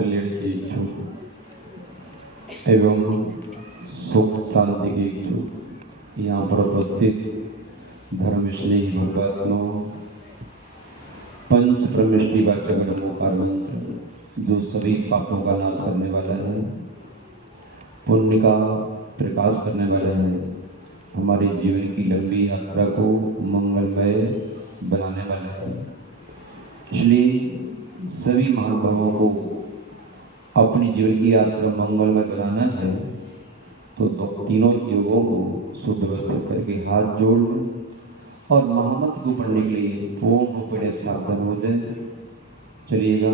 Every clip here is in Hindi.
कल्याण के इच्छुक एवं सुख शांति के इच्छुक यहाँ पर उपस्थित धर्म स्नेही भगवात्माओं, पंच प्रमिष्टि वाक्यगणोकार मंत्र जो सभी पापों का नाश करने वाला है, पुण्य का प्रकाश करने वाला है, हमारे जीवन की लंबी यात्रा को मंगलमय बनाने वाला है। इसलिए सभी महानुभावों को अपनी जीवन की यात्रा मंगलमय बनाना है तो तीनों योगों को सुव्यवस्थित करके हाथ जोड़ और महामंत्र को पढ़ने के लिए पूर्ण रूप से सावधान हो जाए। चलिएगा।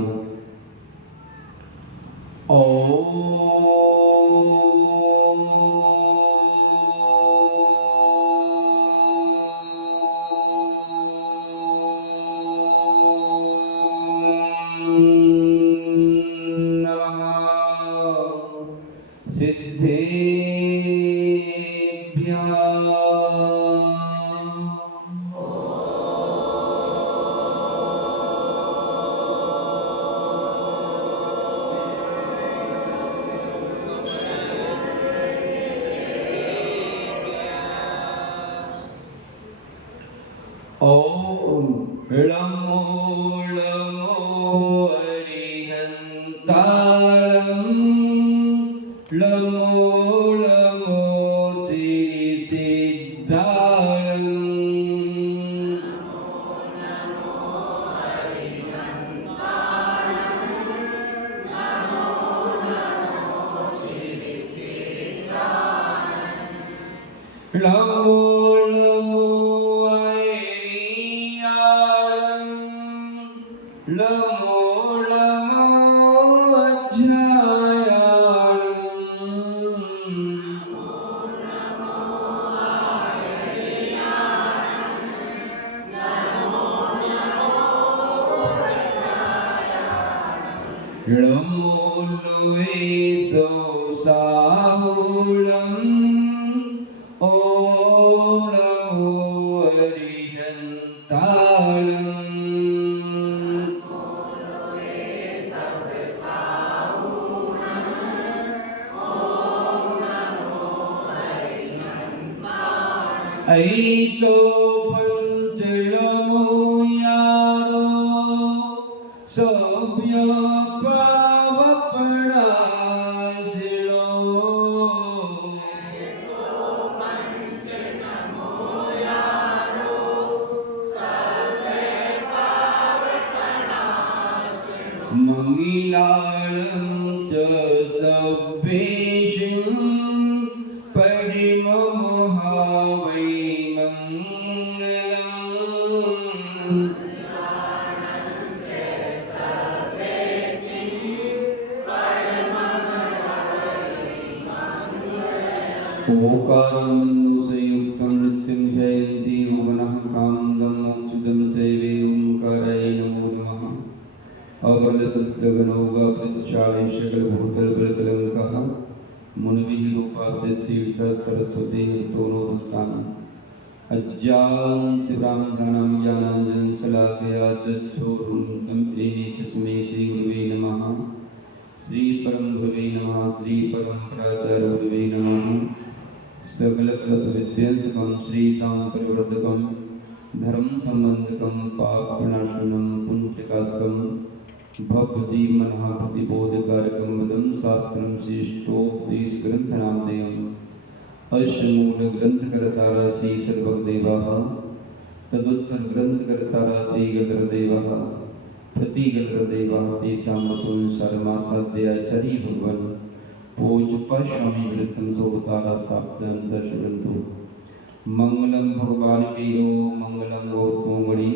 मंगलम भगवान वीरो मंगलम गौतमोमणि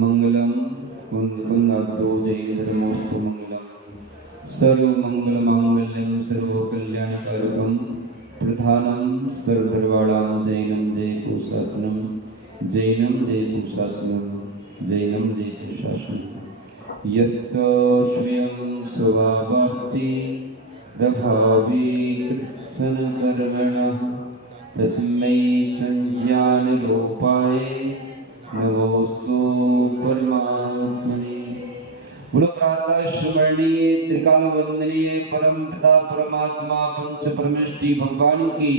मंगलम कुंदकुंदातो जयधर्मोस्तु मंगलम सर्वमंगलमांगल्यं सर्वकल्याणकारकं प्रधानं सर्वधर्माणां जैनं जयकुशासनं जैनं जयकुशासनं जैनं जयकुशासनं यस्य श्रियं स्वभावति दभावि कृत्स्नकर्मणः तस्मै संज्ञानरूपाय नमोस्तु परमात्मने बोलो प्रातः स्मरणीय त्रिकाल वंदनीय परम पिता परमात्मा पंच परमेष्टि भगवान की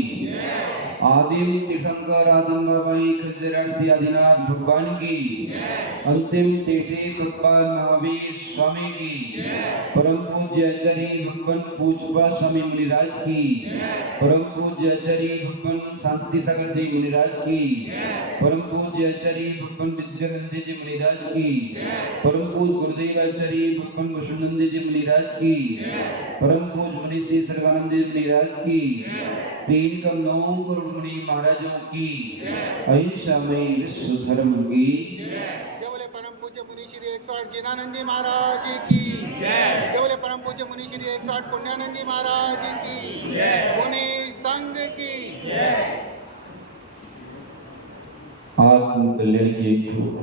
आदिम तीर्थंकर आदंगाबाई खजरासी आदिनाथ भगवान की अंतिम तीर्थी भगवान महावीर स्वामी की परम पूज्य आचार्य भगवान पूजपा स्वामी मुनिराज की परम पूज्य आचार्य भगवान शांति सागर जी मुनिराज की परम पूज्य आचार्य भगवान विद्यानंद जी मुनिराज की परम पूज्य गुरुदेव आचार्य भगवान वसुनंद जी मुनिराज की परम पूज्य मुनि श्री सर्वानंद जी मुनिराज की तीन कमलों गुरु मुनि महाराजों की अहिंसा में विश्व धर्म की जय बोले परम पूज्य मुनि श्री 108 जिनानंद जी महाराज की जय। जय बोले परम पूज्य मुनि श्री 108 पुण्यानंद जी महाराज की जय। मुनि संघ की जय। आत्म कल्याण की इच्छुक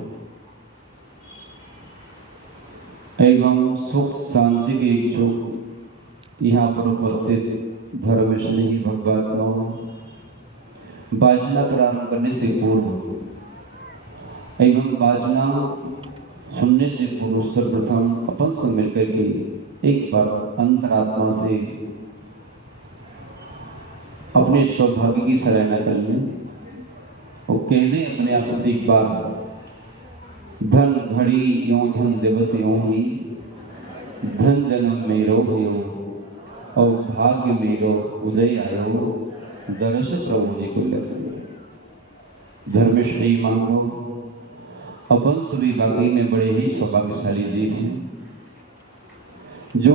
एवं सुख शांति की इच्छुक यहाँ पर उपस्थित धर्म स्नेही भगवानों, वाचना प्रारंभ करने से पूर्व एवं वाचना सुनने से पूर्व सर्वप्रथम अपन से मिलकर के एक बार अंतरात्मा से अपने सौभाग्य की सराहना कर लें और कह दें अपने आप से एक बार, धन घड़ी यों धन दिवस यों ही, धन जन्म मेरो हो और भाग्य मेरो उदय आयो, दर्श प्रभु जी को लगे। धर्मश्री मांगो, अपन सभी वाकई में बड़े ही सौभाग्यशाली जीव हैं, जो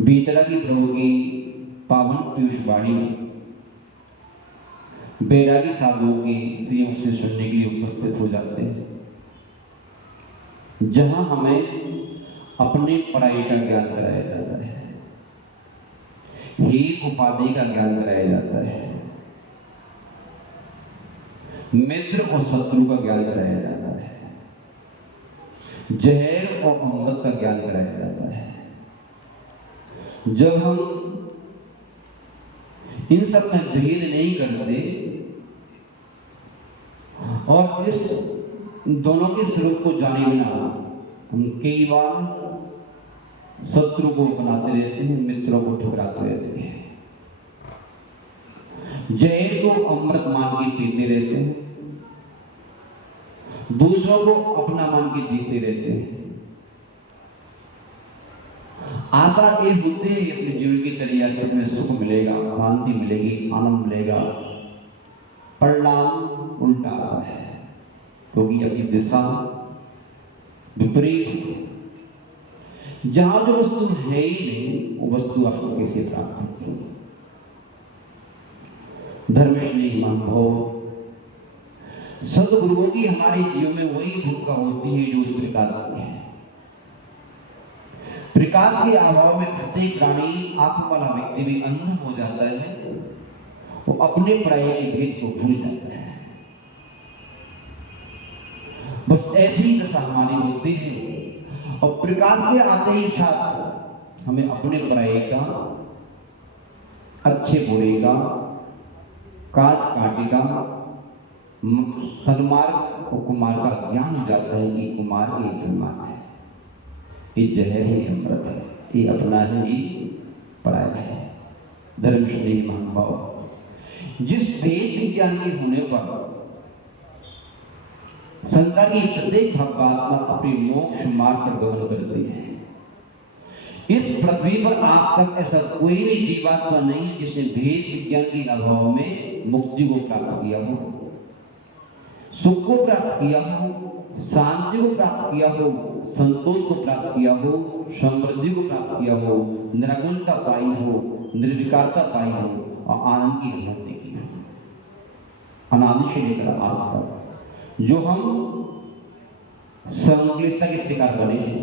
बीतरा की प्रभु की पावन पीयूष वाणी बैरागी साधुओं की सीओं से सुनने के लिए उपस्थित हो जाते हैं, जहां हमें अपने पढ़ाई का ज्ञान कराया जाता है, ही उपाधि का ज्ञान कराया जाता है, मित्र और शत्रु का ज्ञान कराया जाता है, जहर और अमृत का ज्ञान कराया जाता है। जब हम इन सब में भेद नहीं करते और इस दोनों के स्वरूप को जाने बिना हम कई बार शत्रु को अपनाते रहते हैं, मित्रों को ठुकराते रहते हैं, जहर को अमृत मान के पीते रहते हैं, दूसरों को अपना मान के जीते रहते हैं। आशा ये होते हैं अपने जीवन की चर्या से हमें सुख मिलेगा, शांति मिलेगी, आनंद मिलेगा। परिणाम उल्टा आता है, क्योंकि अपनी दिशा विपरीत, जहां जो वस्तु है ही नहीं वो वस्तु आपको कैसे प्राप्त होगी। धर्मश्री मानव सदगुरुओं की हमारे जीवन में वही भूमिका होती है जो उस प्रकाश की है। प्रकाश के अभाव में प्रत्येक प्राणी, आत्मा वाला व्यक्ति भी अंध हो जाता है, वो अपने पराये के भेद को भूल जाता है। बस ऐसी ही दशा हमारी होती है और प्रकाश के आते ही साथ हमें अपने पराये का, अच्छे बुरे का, काश काटे का, सन्मार्ग और कुमार का ज्ञान हो जाता है कि कुमार के सन्मान है, ये जहर ही अमृत है, ये अपना ही पराया है। धर्मश्री महानुभाव, जिस वेद विज्ञान के होने पर संसार की प्रत्येक भक्तात्मा अपनी मोक्ष मार्ग पर गमन करती है, इस पृथ्वी पर आज तक ऐसा कोई भी जीवात्मा नहीं है जिसने भेद विज्ञान के अभाव में मुक्ति को प्राप्त किया हो, सुख को प्राप्त किया हो, शांति को प्राप्त किया हो, संतोष को प्राप्त किया हो, समृद्धि को प्राप्त किया हो, निराकुलता पाई हो, निर्विकारता पाई हो और आनंद की अनुभूति की हो। अनादि से लेकर आज तक जो हम संक्लिष्टता के शिकार बने हैं,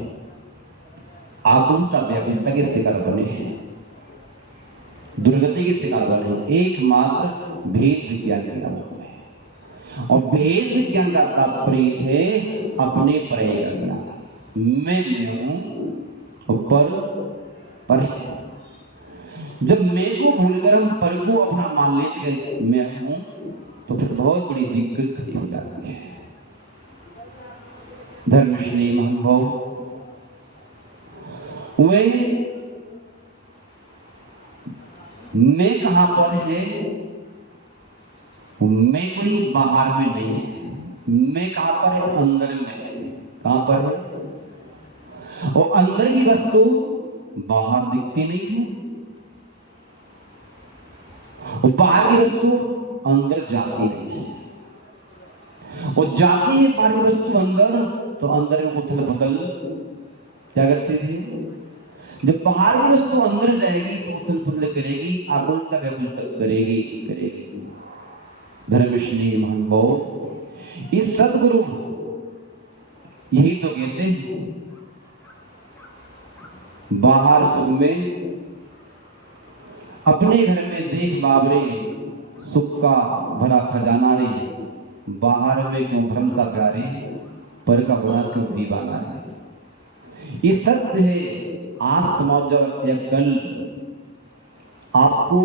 आकुलता व्याकुलता के शिकार बने हैं, दुर्गति के शिकार बने हैं, एकमात्र भेद विज्ञान के अभाव है। और भेद विज्ञान का तात्पर्य है अपने पराये का ज्ञान। मैं हूं पर जब मैं को भूलकर हम पर को अपना मान लेते हैं मैं हूं, तो फिर बहुत बड़ी दिक्कत खड़ी हो जाती है। धर्मश्री महानुभाव, वे मैं कहां पर है? मैं कोई बाहर में नहीं है, मैं कहां पर है? अंदर में है। कहां पर है? और अंदर की वस्तु बाहर दिखती नहीं है, और बाहर की वस्तु अंदर जाती नहीं है, और जाती है बाहर की वस्तु अंदर, तो अंदर में उथल पुथल क्या करती थी? जब बाहर की वस्तु अंदर जाएगी तो उथल पुथल करेगी, आकुलता व्याकुलता करेगी। धर्मश्री महानुभाव, इस सदगुरु यही तो कहते हैं, बाहर सुख में अपने घर में देख बाबरे, सुख का भरा खजाना रे, बाहर में क्यों भ्रमता प्यारे, पर का बना क्यों दीवाना है। ये सत्य है। आज समाज या कल आपको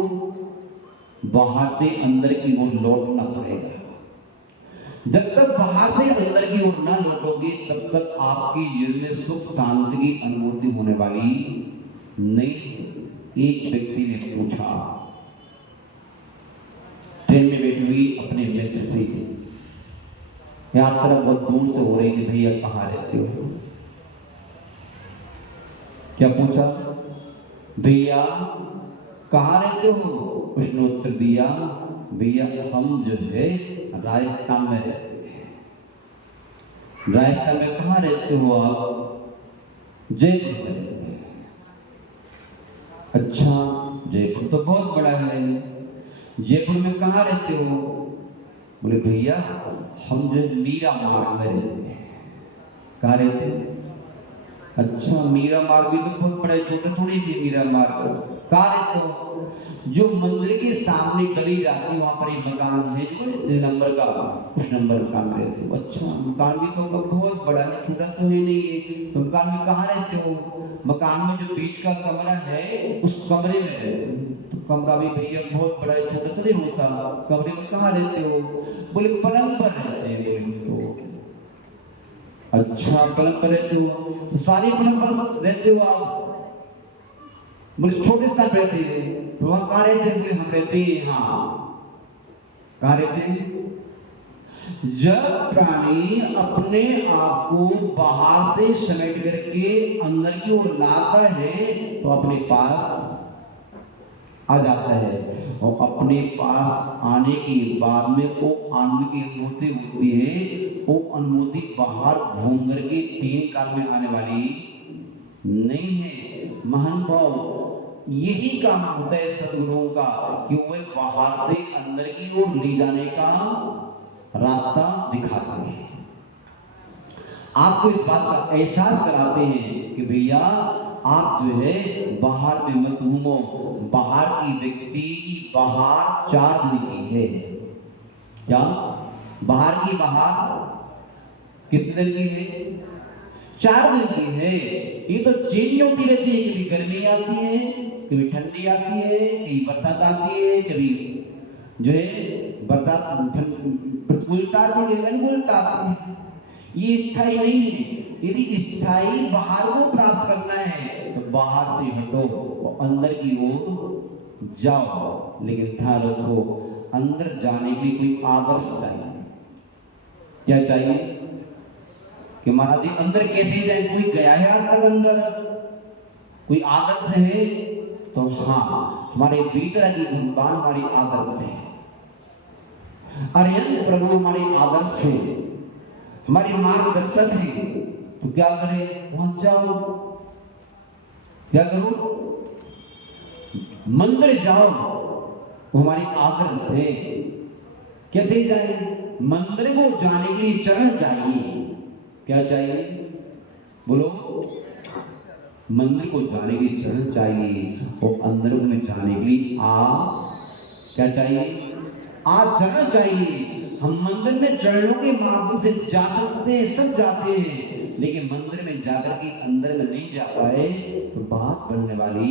बाहर से अंदर की ओर लौटना पड़ेगा। जब तक बाहर से अंदर की ओर ना लौटोगे तब तक आपकी जीवन में सुख शांति की अनुभूति होने वाली नहीं। एक व्यक्ति ने पूछा, ट्रेन में बैठी हुई अपने मित्र से, यात्रा बहुत दूर से हो रही थी, भैया कहाँ रहते हो? क्या पूछा? भैया कहाँ रहते हो? उसने उत्तर दिया, भैया हम जो है राजस्थान में रहते हैं। राजस्थान में कहाँ रहते हो आप? जयपुर में रहते हैं। अच्छा, जयपुर तो बहुत बड़ा है, जयपुर में कहाँ रहते हो? बोले भैया हम जो मीरा मार्ग में रहते हैं। कहाँ रहते हैं? अच्छा, मीरा मार्ग भी तो बहुत बड़ा है, छोटे थोड़ी थी मीरा मार्ग। कहाँ रहते हो? जो मंदिर के सामने गली जाती है वहां पर एक मकान है, जो नंबर का, उस नंबर मकान में रहते हो। अच्छा, मकान भी तो बहुत बड़ा है, छोटा तो है नहीं है। तो मकान में कहाँ रहते हो? मकान में जो बीच का कमरा है उस कमरे में रहते हो। तो कमरा भी भैया बहुत बड़ा है, छोटा तो नहीं होता। कमरे में कहाँ रहते हो? बोले पलंग पर रहते हैं। तो अच्छा, पलंग पर रहते हो, तो सारी पलंग पर रहते हो आप? बोले छोटे स्थान पे रहते हैं। तो वहां कहाँ रहते हैं? हम रहते हैं यहाँ। कहाँ रहते हैं? जब प्राणी अपने आप को बाहर से समेट करके अंदर की ओर लाता है तो अपने पास आ जाता है, और अपने पास आने के बाद में वो आनंद की अनुभूति होती है। वो अनुभूति बाहर घूम करके 3 काल में आने वाली नहीं है। महान भाव, यही काम होता है सदगुरुओं का कि वे बाहर से अंदर की ओर ले जाने का रास्ता दिखाते हैं। आपको इस बात का एहसास कराते हैं कि भैया आप जो है बाहर में मत घूमो। बाहर की व्यक्ति की बाहर 4 दिन की है। क्या बाहर की बाहर कितने दिन की है? 4 दिन की है। ये तो चेंज होती रहती है, कभी गर्मी आती है, कभी ठंडी आती है, कभी बरसात आती है, कभी जो है बरसात प्रतिकूलता आती है, अनुकूलता आती है। ये स्थायी नहीं है। यदि स्थायी बाहर को प्राप्त करना है तो बाहर से हटो और अंदर की ओर जाओ। लेकिन ध्यान रखो, अंदर जाने के लिए कोई आदर्श चाहिए। क्या चाहिए? कि महाराज जी अंदर कैसे जाए? कोई गया है आज तक अंदर? कोई आदर्श है? तो हाँ, हमारे भीतर की भगवान हमारी आदर्श है, अरिहंत प्रभु हमारे आदर्श है, हमारी मार्गदर्शक है। तो क्या करें? वहां जाओ। क्या करो? मंदिर जाओ, वो हमारी आदर्श है। कैसे जाए? मंदिर को जाने के लिए चरण चाहिए। क्या चाहिए? बोलो। मंदिर को जाने के लिए चरण चाहिए, और अंदर में जाने के लिए क्या चाहिए? चरण चाहिए। हम मंदिर में चरणों के माध्यम से जा सकते हैं, सब जाते हैं, लेकिन मंदिर में जाकर के अंदर में नहीं जा पाए तो बात बनने वाली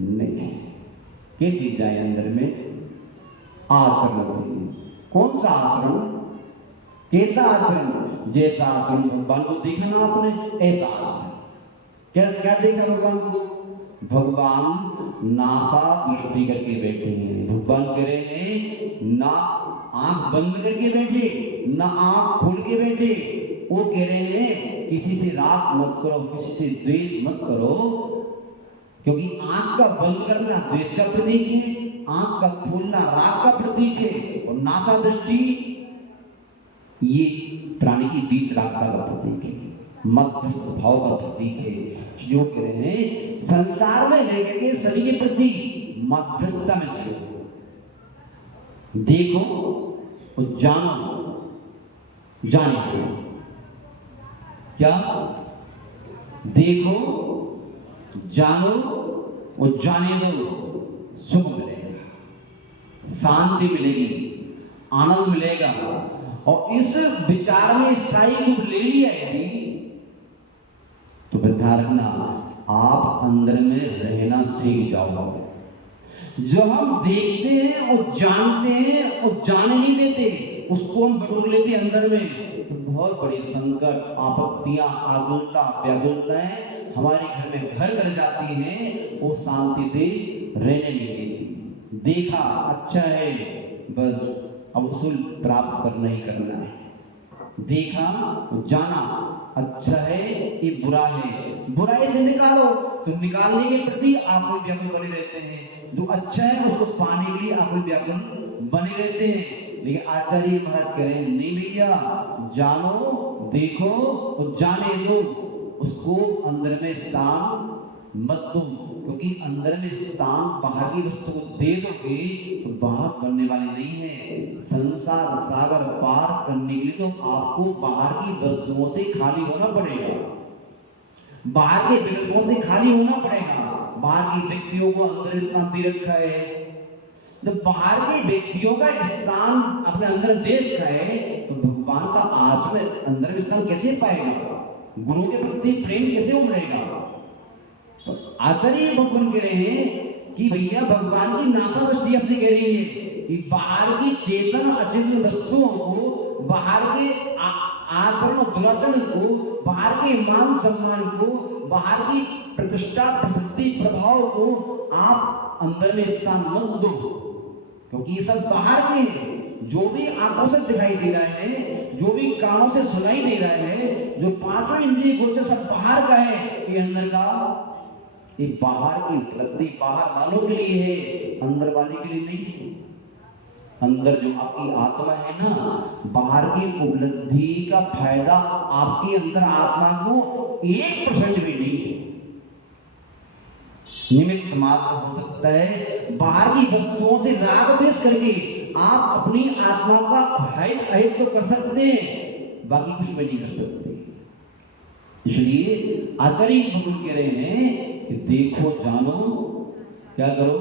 नहीं है। कैसे जाए अंदर में? आचरण चाहिए। कौन सा आचरण? कैसा आचरण? जैसा तुम भगवान को देखा ना आपने, ऐसा क्या क्या देखा भगवान को? भगवान नासा दृष्टि करके बैठे हैं। भगवान कह रहे हैं ना आंख बंद करके बैठे, ना आंख खोल के बैठे। वो कह रहे हैं किसी से राग मत करो, किसी से द्वेष मत करो, क्योंकि आंख का बंद करना द्वेष का प्रतीक है, आंख का खोलना राग का प्रतीक है, और नासा दृष्टि ये प्राणी की वीतरागता का प्रतीक है, मध्यस्थ भाव का प्रतीक है। जो कह रहे हैं संसार में रह के सभी के प्रति मध्यस्थता में जियो, देखो और जानो, जाने क्या? देखो, जानो और जाने दो, सुख मिलेगा, शांति मिलेगी, आनंद मिलेगा। और इस विचार में स्थायी रूप ले लिया यदि, तो फिर ध्यान रखना आप अंदर में रहना सीख जाओगे। जो हम देखते हैं और जानते हैं और जाने नहीं देते, उसको हम बटोर लेते हैं अंदर में, तो बहुत बड़ी संकट, आपत्तियां, आकुलता, व्याकुलताएं हमारे घर में घर कर जाती हैं, वो शांति से रहने नहीं देती। देखा अच्छा है, बस अब उसूल प्राप्त करना ही करना है। देखा जाना अच्छा है, ये बुरा है, बुराई से निकालो, तो निकालने के प्रति आप व्याकुल बने रहते हैं। जो अच्छा है उसको पाने के लिए आप व्याकुल बने रहते हैं। लेकिन आचार्य महाराज कह रहे हैं नहीं भैया, जानो, देखो और जाने दो, उसको अंदर में स्थान मत दो, क्योंकि अंदर में स्थान बाहर की वस्तु को दे दोगे तो बाहर बनने वाली नहीं है। संसार सागर पार करने के लिए तो आपको बाहर की वस्तुओं से खाली होना पड़ेगा, बाहर के व्यक्तियों से खाली होना पड़ेगा। बाहर के व्यक्तियों को अंदर स्थान दे रखा है, जब बाहर के व्यक्तियों का स्थान अपने अंदर दे रखा है तो भगवान का आज में अंदर स्थान कैसे पाएगा? गुरु के प्रति प्रेम कैसे उमड़ेगा? तो आचार्य भगवान कह रहे हैं कि भैया भगवान की नासा दृष्टि से कह रही है कि बाहर की चेतन अचेतन वस्तुओं को, बाहर के आचरण और दुराचरण को, बाहर के मान सम्मान को, बाहर की प्रतिष्ठा प्रसिद्धि प्रभाव को आप अंदर में स्थान मत दो, क्योंकि ये सब बाहर के हैं। जो भी आंखों से दिखाई दे रहा है, जो भी कानों से सुनाई दे रहा है, जो पांचों इंद्रिय गोचर सब बाहर का है, ये अंदर का, ये बाहर की उपलब्धि बाहर वालों के लिए है, अंदर वाले के लिए नहीं। अंदर जो आपकी आत्मा है ना, बाहर की उपलब्धि का फायदा आपकी अंदर आत्मा को 1% भी नहीं है। निमित्त मात्र हो सकता है, बाहर की वस्तुओं से राग द्वेष करके आप अपनी आत्मा का हित अहित तो कर सकते हैं, बाकी कुछ भी नहीं कर सकते। इसलिए आचार्य भगवान कह रहे हैं कि देखो जानो, क्या करो?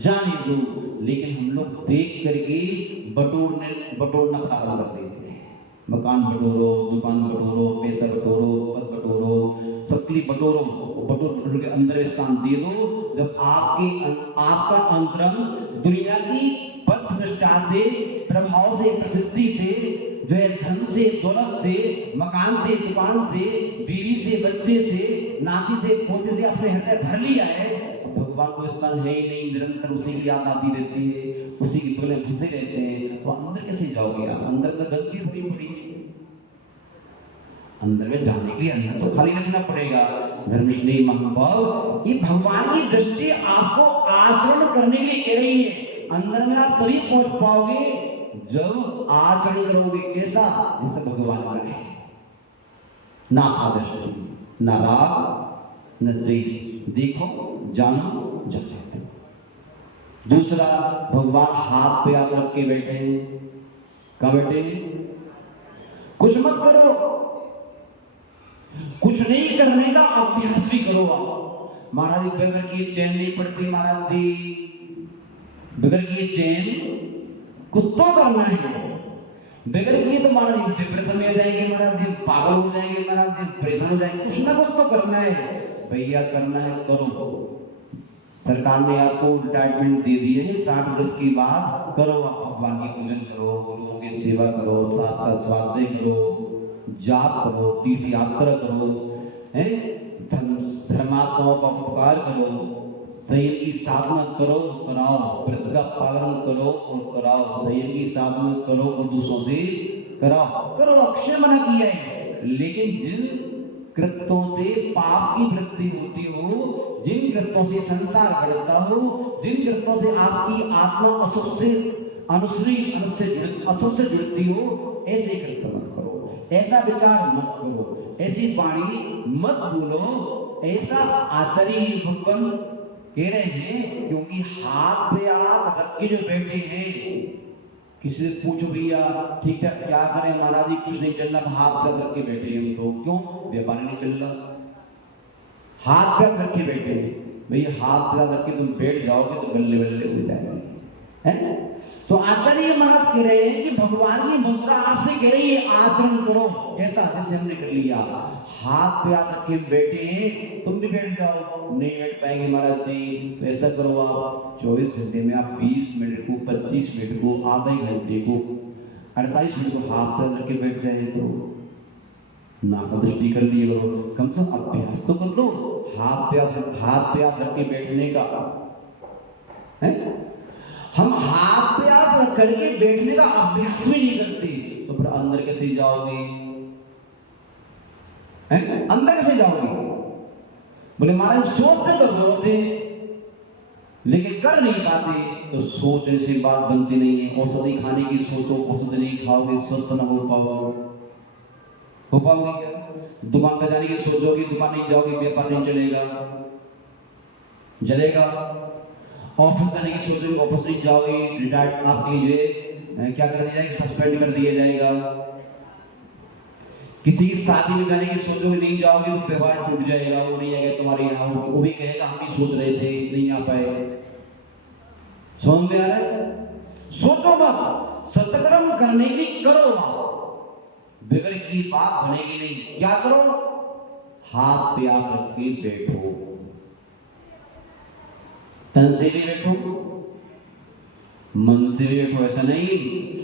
जाने दो। लेकिन हम लोग देख करके बटोरना प्रारंभ कर देते हैं। मकान बटोरो, दुकान बटोरो, पैसा बटोरो, पद बटोरो, सबके लिए बटोरो, बटोर के अंदर स्थान दे दो। जब आपका अंतरंग दुनिया की पद प्रतिष्ठा से, प्रभाव से, प्रसिद्धि से, जो है धन से, दौलत से, मकान से, दुकान से, बीवी से, बच्चे से, नाती से, पोते से अपने हृदय भर लिया है, भगवान को स्थान है ही नहीं, निरंतर उसी की याद आती रहती है, उसी की बगल में फंसे रहते हैं, तो अंदर कैसे जाओगे आप? अंदर तो गंदगी थोड़ी पड़ी, अंदर में जाने के लिए अंदर तो खाली रखना पड़ेगा। धर्मश्री महाभाव, ये भगवान की दृष्टि आपको आचरण करने के लिए कह रही है। अंदर में आप तभी पहुंच पाओगे जब आचरण करोगे। कैसा? जैसे भगवान का है, नासा दृष्टि, न राग न द्वेष, देखो जानो जाने। दूसरा, भगवान हाथ पे आप रख के बैठे हैं। कहाँ बैठे हैं? कुछ मत करो, कुछ नहीं करने का अभ्यास भी करो आप। महाराज बगैर की चैन नहीं पड़ती, महाराज जी बगैर की चैन कुछ तो करना है। बगैर किए तो महाराज जी डिप्रेशन में आ जाएंगे, महाराज जी पागल हो जाएंगे, महाराज जी परेशान हो जाएंगे। कुछ ना कुछ तो करना है भैया, करना है करो। सरकार ने आपको रिटायरमेंट दे दी है, 60 वर्ष के बाद करो, आप भगवान की पूजन करो, गुरुओं की सेवा करो, शास्त्र स्वाध्याय करो, जाप करो, तीर्थ यात्रा करो, हैं, धर्मात्माओं का उपकार करो, संयम की साधना करो और कराओ, व्रत का पालन करो और कराओ, संयम की साधना करो और दूसरों से कराओ, करो। अक्षय मना किया है, लेकिन जिन कृत्यों से पाप की वृद्धि होती हो, जिन कृत्यों से संसार बढ़ता हो, जिन कृत्यों से आपकी आत्मा असुख से असुख से जुड़ती हो, ऐसे कृत्य मत करो, ऐसा विचार मत करो, ऐसी वाणी मत बोलो। ऐसा आचार्य भगवान कह रहे हैं, क्योंकि हाथ पे हाथ रख के जो बैठे हैं, किसी से पूछो भैया ठीक है क्या करें महाराज जी, कुछ नहीं चल रहा, हाथ पे रख के बैठे हैं तो, क्यों व्यापार नहीं चल रहा, हाथ पे रख के बैठे हैं भैया, हाथ पे रख के तुम बैठ जाओगे तो बल्ले बल्ले हो जाएंगे, हैं? तो आचार्य महाराज कह रहे हैं कि भगवान की मुद्रा आपसे कह रही है आचरण करो, ऐसा जैसे हमने कर लिया, हाथ पे हाथ रख के बैठे हैं, तुम भी बैठ जाओ, नहीं बैठ पाएंगे महाराज जी, तो ऐसा करो आप 24 घंटे में आप 20 मिनट को, 25 मिनट को, आधे घंटे को, 48 मिनट को हाथ पे रख के बैठ जाए, तो नासा दृष्टि कर लिए करो, कम से कम अभ्यास तो कर लो हाथ पे हाथ रख के बैठने का, है? हम हाथ पे हाथ रख करके बैठने का अभ्यास भी नहीं करते, तो फिर अंदर कैसे जाओगे, हैं? अंदर कैसे जाओगे? बोले महाराज सोचते तो बहुत थे लेकिन कर नहीं पाते, तो सोच ऐसी बात बनती नहीं है। औषधि खाने की सोचो, औषधि नहीं खाओगे स्वस्थ न हो पाओगे क्या? दुकान पर जाने की सोचोगे, दुकान नहीं जाओगे, व्यापार नहीं चलेगा। ऑफिस जाने की सोचोगे, ऑफिस नहीं जाओगे, रिटायर्ड आपके लिए क्या कर दिया जाएगा, सस्पेंड कर दिया जाएगा। किसी की शादी में जाने की सोचोगे, नहीं जाओगे तो व्यवहार टूट जाएगा, वो नहीं आएगा तुम्हारे यहाँ, वो भी कहेगा हम भी सोच रहे थे नहीं आ पाए। समझ में आ रहा है? सोचो मत, सत्कर्म करने की करो, बिगड़ की बात बनेगी नहीं। क्या करो? हाथ पे हाथ रख के बैठो, तन से भी बैठो, मन से भी बैठो। ऐसा नहीं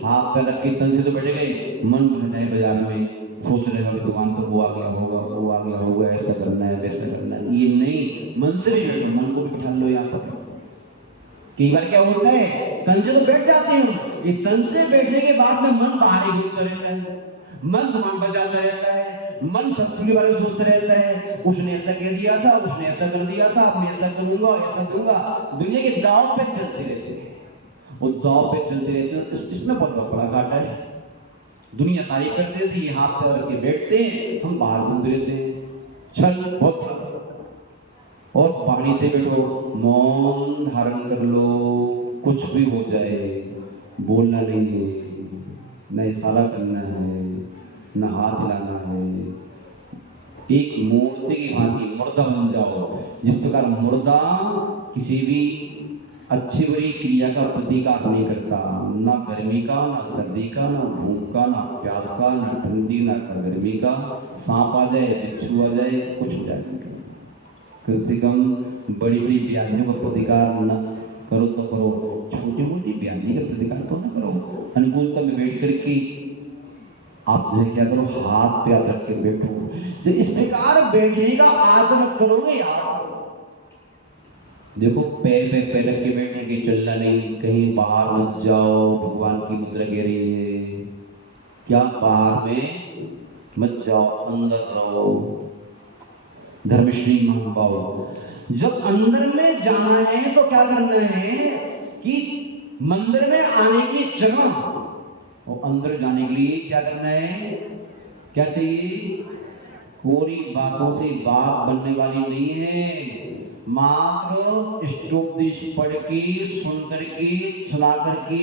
हाथ पे रख के तन से तो बैठे गए, मन बैठा है बाजार में, सोच रहे हो दुकान पर वो आ गया होगा, वो आ गया होगा, ऐसा करना है वैसा करना है, ये नहीं। मन से भी बैठो, मन को भी बिठा लो यहाँ पर। कई बार क्या होता है, तन से तो बैठ जाते हो, ये तन से बैठने के बाद में मन बाहर ही घूमता रहता है, मन दुकान पर जाता रहता है, मन शत्रु के बारे में सोचता रहता है, उसने ऐसा कह दिया था, उसने ऐसा कर दिया था, मैं ऐसा करूंगा, ऐसा करूंगा। दुनिया के दांव पे चलते रहते हैं, वो दांव पे चलते रहते हैं, इसमें बहुत बड़ा घाटा है। दुनिया तारीफ करते रहती है, हाथ पे रख के बैठते हैं, हम बाहर घूमते रहते हैं, छल बहुत बड़ा। और पानी से बैठो, मौन धारण कर लो, कुछ भी हो जाए, बोलना नहीं है, न इशारा करना है, न हाथ हिलाना है। एक मूर्ति की भांति मुर्दा बन जाओ, जिस प्रकार मुर्दा किसी भी अच्छी बुरी क्रिया का प्रतिकार नहीं करता, ना गर्मी का, ना सर्दी का, ना भूख का, ना प्यास का, ना ठंडी, ना गर्मी का। सांप आ जाए, बिच्छू आ जाए, कुछ हो जाए, कम से कम बड़ी बड़ी व्याधियों का प्रतिकार न करो तो करो, छोटी मोटी व्याधि का प्रतिकार तो न करो। अनुकूलता में बैठ करके आप जो है क्या करो, हाथ पे हाथ रख के बैठो। तो इस प्रकार बैठने का आचरण करोगे यार, देखो पैर पे पैर रख के बैठने की, चलना नहीं, कहीं बाहर मत जाओ, भगवान की मुद्रा कह रही है क्या, बाहर में मत जाओ, अंदर रहो। धर्मश्री महानुभाव, जब अंदर में जाना है तो क्या करना है कि मंदिर में आने की जगह, और अंदर जाने के लिए क्या करना है, क्या चाहिए? पूरी बातों से बात बनने वाली नहीं है, मात्र इष्टोपदेश पढ़ के, सुन करके, सुना करके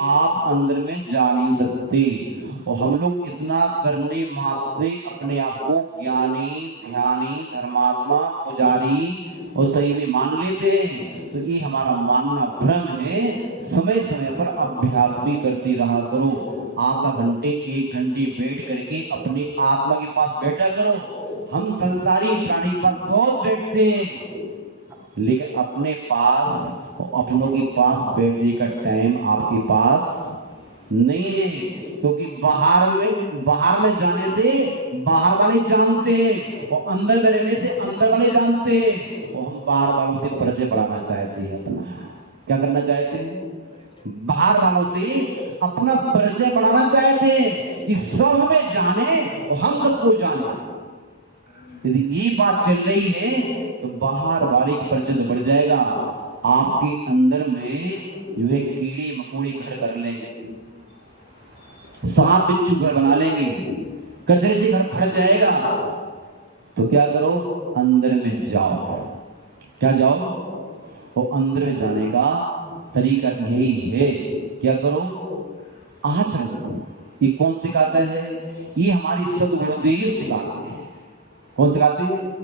आप अंदर में जा नहीं सकते। और हम लोग इतना करने मात्र से अपने आप को ज्ञानी, ध्यानी, धर्मात्मा, पुजारी और सही में मान लेते हैं, तो ये हमारा मानना भ्रम है। समय समय पर अभ्यास भी करते रहा करो, आधा घंटे 1 घंटे बैठ करके अपनी आत्मा के पास बैठा करो। हम संसारी प्राणी पर बहुत बैठते हैं, लेकिन अपने पास, अपनों के पास बैठने का टाइम आपके पास नहीं है। क्योंकि बाहर में जाने से बाहर वाले जानते और अंदर में रहने से अंदर वाले जानते। और हम बाहर वालों से परिचय बढ़ाना चाहते हैं, अपना क्या करना चाहते हैं, बाहर वालों से अपना परिचय बढ़ाना चाहते हैं कि सब हमें जाने और हम सबको जाने। यदि ये बात चल रही है तो बाहर वाले की परिचय बढ़ जाएगा। आपके अंदर में जो है कीड़े मकोड़े घर कर लेंगे, सांप बिच्छू घर बना लेंगे, कचरे से घर फट जाएगा। तो क्या करो, अंदर में जाओ। क्या जाओ? और अंदर में जाने का तरीका यही है, क्या करो, आचरण करो। ये कौन सिखाता है? ये हमारी सद्गुरुदेव सिखाते हैं। कौन सिखाते हैं?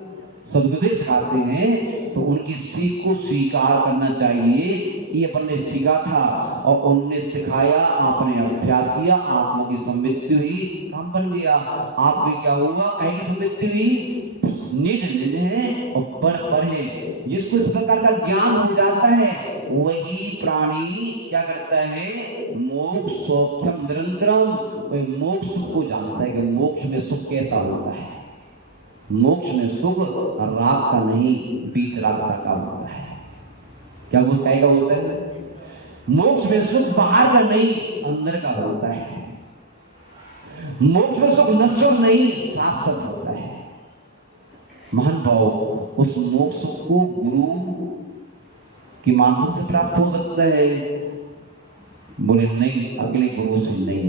सद्गुरुदेव सिखाते हैं। तो उनकी सीख को स्वीकार करना चाहिए। ये अपन ने सीखा था और उनने सिखाया, आपने अभ्यास किया, आत्मा की समृद्धि हुई, काम बन गया। आपके क्या हुआ? कहीं की समृद्धि हुई, निज निज है और पर है। जिसको इस प्रकार का ज्ञान हो जाता है वही प्राणी क्या करता है? मोक्ष सौख्यम निरंतरम, वह मोक्ष को जानता है कि मोक्ष में सुख कैसा होता है। मोक्ष में सुख रात का नहीं, बीत रात का होता है। क्या वो कहीं का होता है? मोक्ष में सुख बाहर का नहीं, अंदर का होता है। मोक्ष में सुख नश्वर नहीं, शाश्वत होता है। महान भाव, उस मोक्ष को गुरु के माध्यम से प्राप्त हो सकता है। बोले नहीं, अकेले गुरु से नहीं।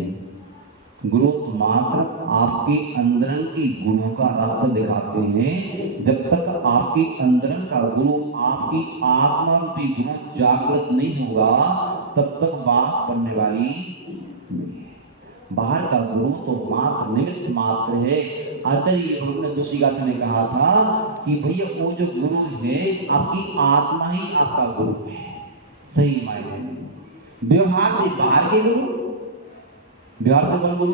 गुरु मात्र आपके अंदरन की गुरु का रास्ता दिखाते हैं। जब तक आपके अंदरन का गुरु, आपकी आत्मा रूपी गुरु जागृत नहीं होगा, तब तक बात बनने वाली नहीं। बाहर का गुरु तो मात्र निमित्त मात्र है। आचार्य गुरु ने दूसरी गाथा में कहा था कि भैया वो जो गुरु है, आपकी आत्मा ही आपका गुरु है। सही मायने में व्यवहार से बाहर के गुरु, व्यवहार से बाहर गुरु,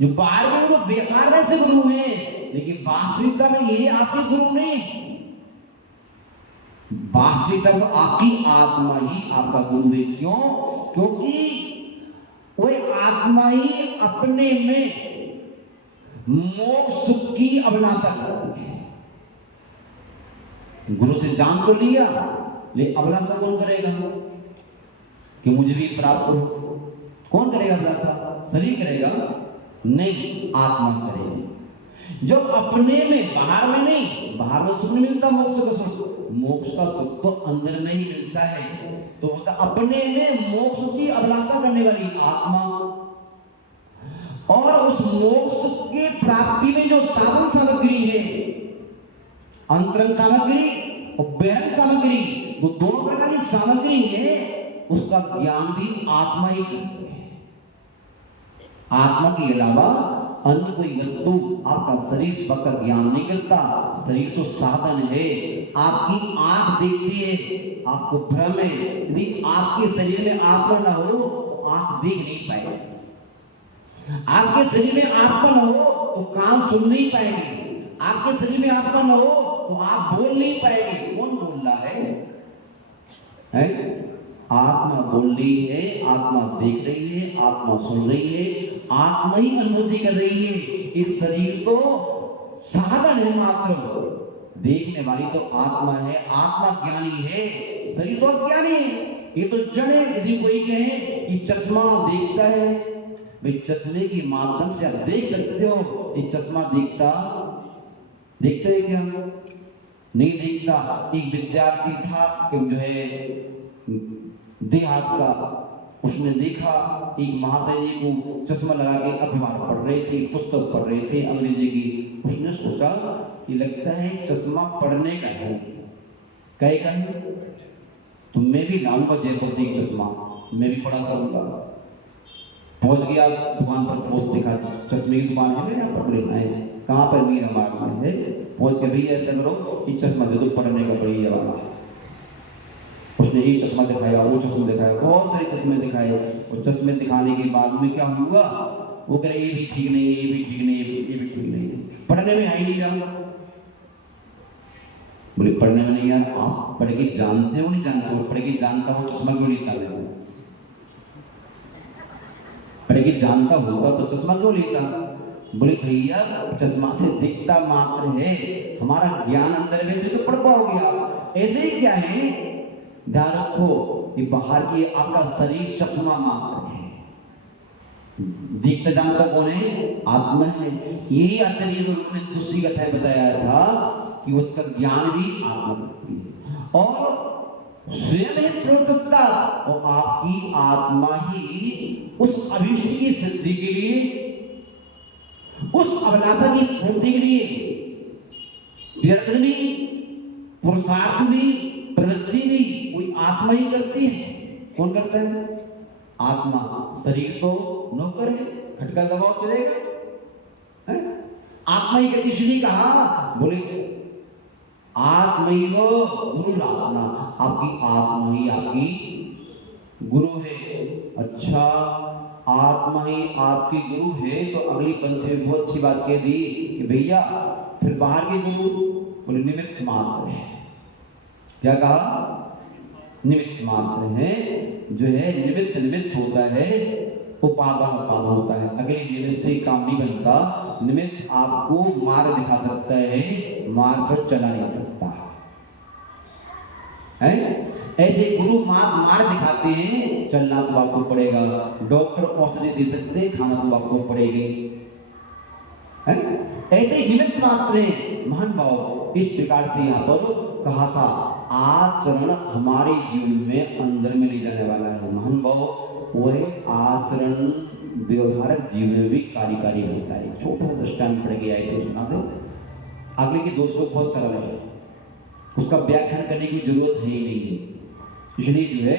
जो बाहर के गुरु व्यवहार से गुरु है, लेकिन वास्तविकता में ये आपके गुरु नहीं। वास्तविकता तो आपकी आत्मा ही आपका गुरु है। क्यों? क्योंकि वह आत्मा ही अपने में मोक्ष सुख की अभिलाषा करती है। गुरु से जान तो लिया, लेकिन अभिलाषा कौन करेगा कि मुझे भी प्राप्त हो? कौन करेगा अभिलाषा? शरीर करेगा? नहीं, आत्मा करेगी। जब अपने में, बाहर में नहीं, बाहर में सुख नहीं मिलता, मोक्ष का सुख, मोक्ष का सुख तो अंदर में ही मिलता है। तो अपने में मोक्ष की अभिलाषा करने वाली आत्मा, और उस मोक्ष के प्राप्ति में जो साधन सामग्री है, अंतरंग सामग्री और बहिरंग सामग्री, वो दोनों प्रकार की सामग्री है, उसका ज्ञान भी आत्मा ही करती है। आत्मा के अलावा अन्य कोई वस्तु, आपका शरीर का ज्ञान नहीं करता। शरीर तो साधन है। आपकी आंख देखती है, आपको भ्रम है। यदि आपके शरीर में आत्मा न हो तो आंख देख नहीं पाएगी। आपके शरीर में आत्मा न हो तो कान सुन नहीं पाएगी। आपके शरीर में आत्मा न हो तो आप बोल नहीं पाएंगे। कौन बोल रहा है? आत्मा बोल रही है, आत्मा देख रही है, आत्मा सुन रही है, आत्मा ही अनुभूति कर रही है। इस शरीर तो साधन है मात्र, देखने वाली तो आत्मा है। आत्मा ज्ञानी है, शरीर तो अज्ञानी है। ये तो जड़ है। यदि कोई कहे कि चश्मा देखता है, भाई चश्मे के माध्यम से आप देख सकते हो, ये चश्मा देखता है क्या? नहीं देखता। एक विद्यार्थी था कि जो है देहात का, उसने देखा एक महाशय जी को चश्मा लगा के अखबार पढ़ रहे थे, पुस्तक पढ़ रहे थे अंग्रेजी की। उसने सोचा कि लगता है चश्मा पढ़ने का है, कहे का है, तो मैं भी लाऊंगा जयपुर से चश्मा, मैं भी पढ़ा करूंगा। पहुंच गया दुकान पर, पोस्ट देखा, चश्मे की दुकान है, मेरे पकड़े है, कहाँ पर मीरा मार्ग में है। पहुंच के भैया ऐसा करो कि चश्मा दे दो, पढ़ने का बड़ी जवाब। उसने ये चश्मा दिखाया, वो चश्मा दिखाया, बहुत सारे चश्मे दिखाए। और चश्मे दिखाने के बाद में क्या हुआ? वो कह रहे ये भी ठीक नहीं, ये भी ठीक नहीं, ये भी ठीक नहीं, पढ़ने में आ ही नहीं रहा। बोले पढ़ने में नहीं यार, आप पढ़ के जानते हो नहीं जानते हो? पढ़ के जानता हो चश्मा क्यों नहीं निकाले हो? पढ़ अरे कि जानता होता तो चश्मा क्यों लेता? बोले भैया चश्मा से दिखता मात्र है, हमारा ज्ञान अंदर में तो पढ़ पाओगे आप। ऐसे ही क्या है, ध्यान रखो कि बाहर की आपका शरीर चश्मा मात्र है, दिखता जानता कौन है? आत्मा है। यही आचार्य लोगों ने दूसरी कथा बताया था कि उसका ज्ञान भी आत्मा करती है और स्वयं ही प्रोक्ता, और आपकी आत्मा ही उस अभिष्ट की सिद्धि के लिए, उस अभिलाषा की पूर्ति के लिए प्रयत्न भी, पुरुषार्थ भी, प्रवृत्ति भी कोई आत्मा ही करती है। कौन करता है? आत्मा। शरीर तो नौकर है, खटका दबाव चलेगा, है? आत्मा ही करती। इसलिए कहा, बोले आत्मैव गुरुरात्मा, आपकी आत्मा ही आपकी गुरु है। अच्छा, आत्मा ही आपकी गुरु है तो अगली पंक्ति में बहुत अच्छी बात कह दी कि भैया फिर बाहर के गुरु बोले निमित्त मात्र है। क्या कहा? निमित्त मात्र है। जो है निमित्त होता है, उपादान होता है। अगले निमित्त से काम नहीं बनता। निमित्त आपको मार्ग दिखा सकता है, मार्ग पर चला नहीं सकता है। ऐसे गुरु मार्ग दिखाते हैं, चलना तो आपको पड़ेगा। डॉक्टर औषधि दे सकते हैं, खाना तो आपको पड़ेगी, है? ऐसे निमित्त मात्र है महान भाव। इस प्रकार से यहाँ पर कहा था आचरण हमारे जीवन में अंदर में ले जाने वाला है। महान भाव वह आचरण व्यवहारिक जीवन में भी कार्यकारी होता है। छोटा दृष्टांत पड़ गया है तो सुना दो। आगे के दोस्तों बहुत सरल है, उसका व्याख्यान करने की जरूरत है ही नहीं, इसलिए जो है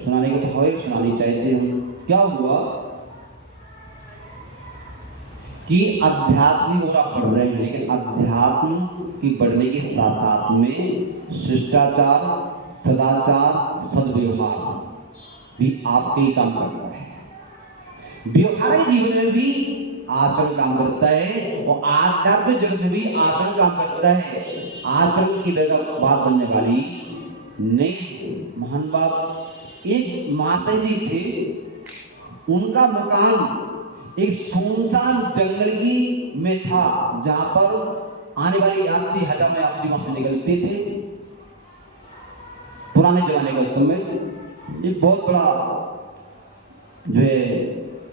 सुनाने के भाव सुनानी चाहिए। हम क्या हुआ कि अध्यात्म और आप पढ़ रहे हैं, लेकिन अध्यात्म की पढ़ने के साथ साथ में शिष्टाचार, सदाचार, सद्व्यवहार भी आपके ही काम करता है। व्यवहारिक जीवन में भी आचरण काम करता है और आध्यात्मिक जगत में भी आचरण काम करता है। आचरण की बगैर बात बनने वाली नहीं। महान बाप एक महाशय जी थे, उनका मकान एक सुनसान जंगल की में था, जहां पर आने वाले यात्री हजारों यात्री वहां से निकलते थे। पुराने जमाने का समय एक बहुत बड़ा जो है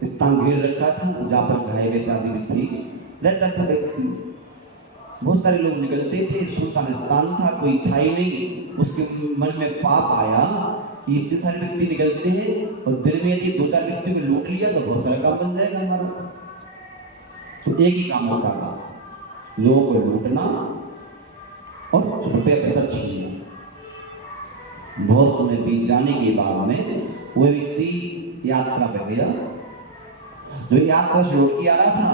स्थान घेर रखा था, जहां पर गाय भैंस आदि भी थी, रहता था व्यक्ति। बहुत सारे लोग निकलते थे, सुनसान स्थान था, कोई था ही नहीं। उसके मन में पाप आया कि इतने सारे व्यक्ति निकलते हैं और दिन में यदि 2-4 व्यक्ति को लूट लिया तो बहुत सारा काम बन जाएगा हमारा। तो एक ही काम होता था, लोगों को लूटना और रुपया पैसा छीनना। बहुत समय बीत जाने के बाद में वो व्यक्ति यात्रा पर गया। जो यात्रा से लौट के आ रहा था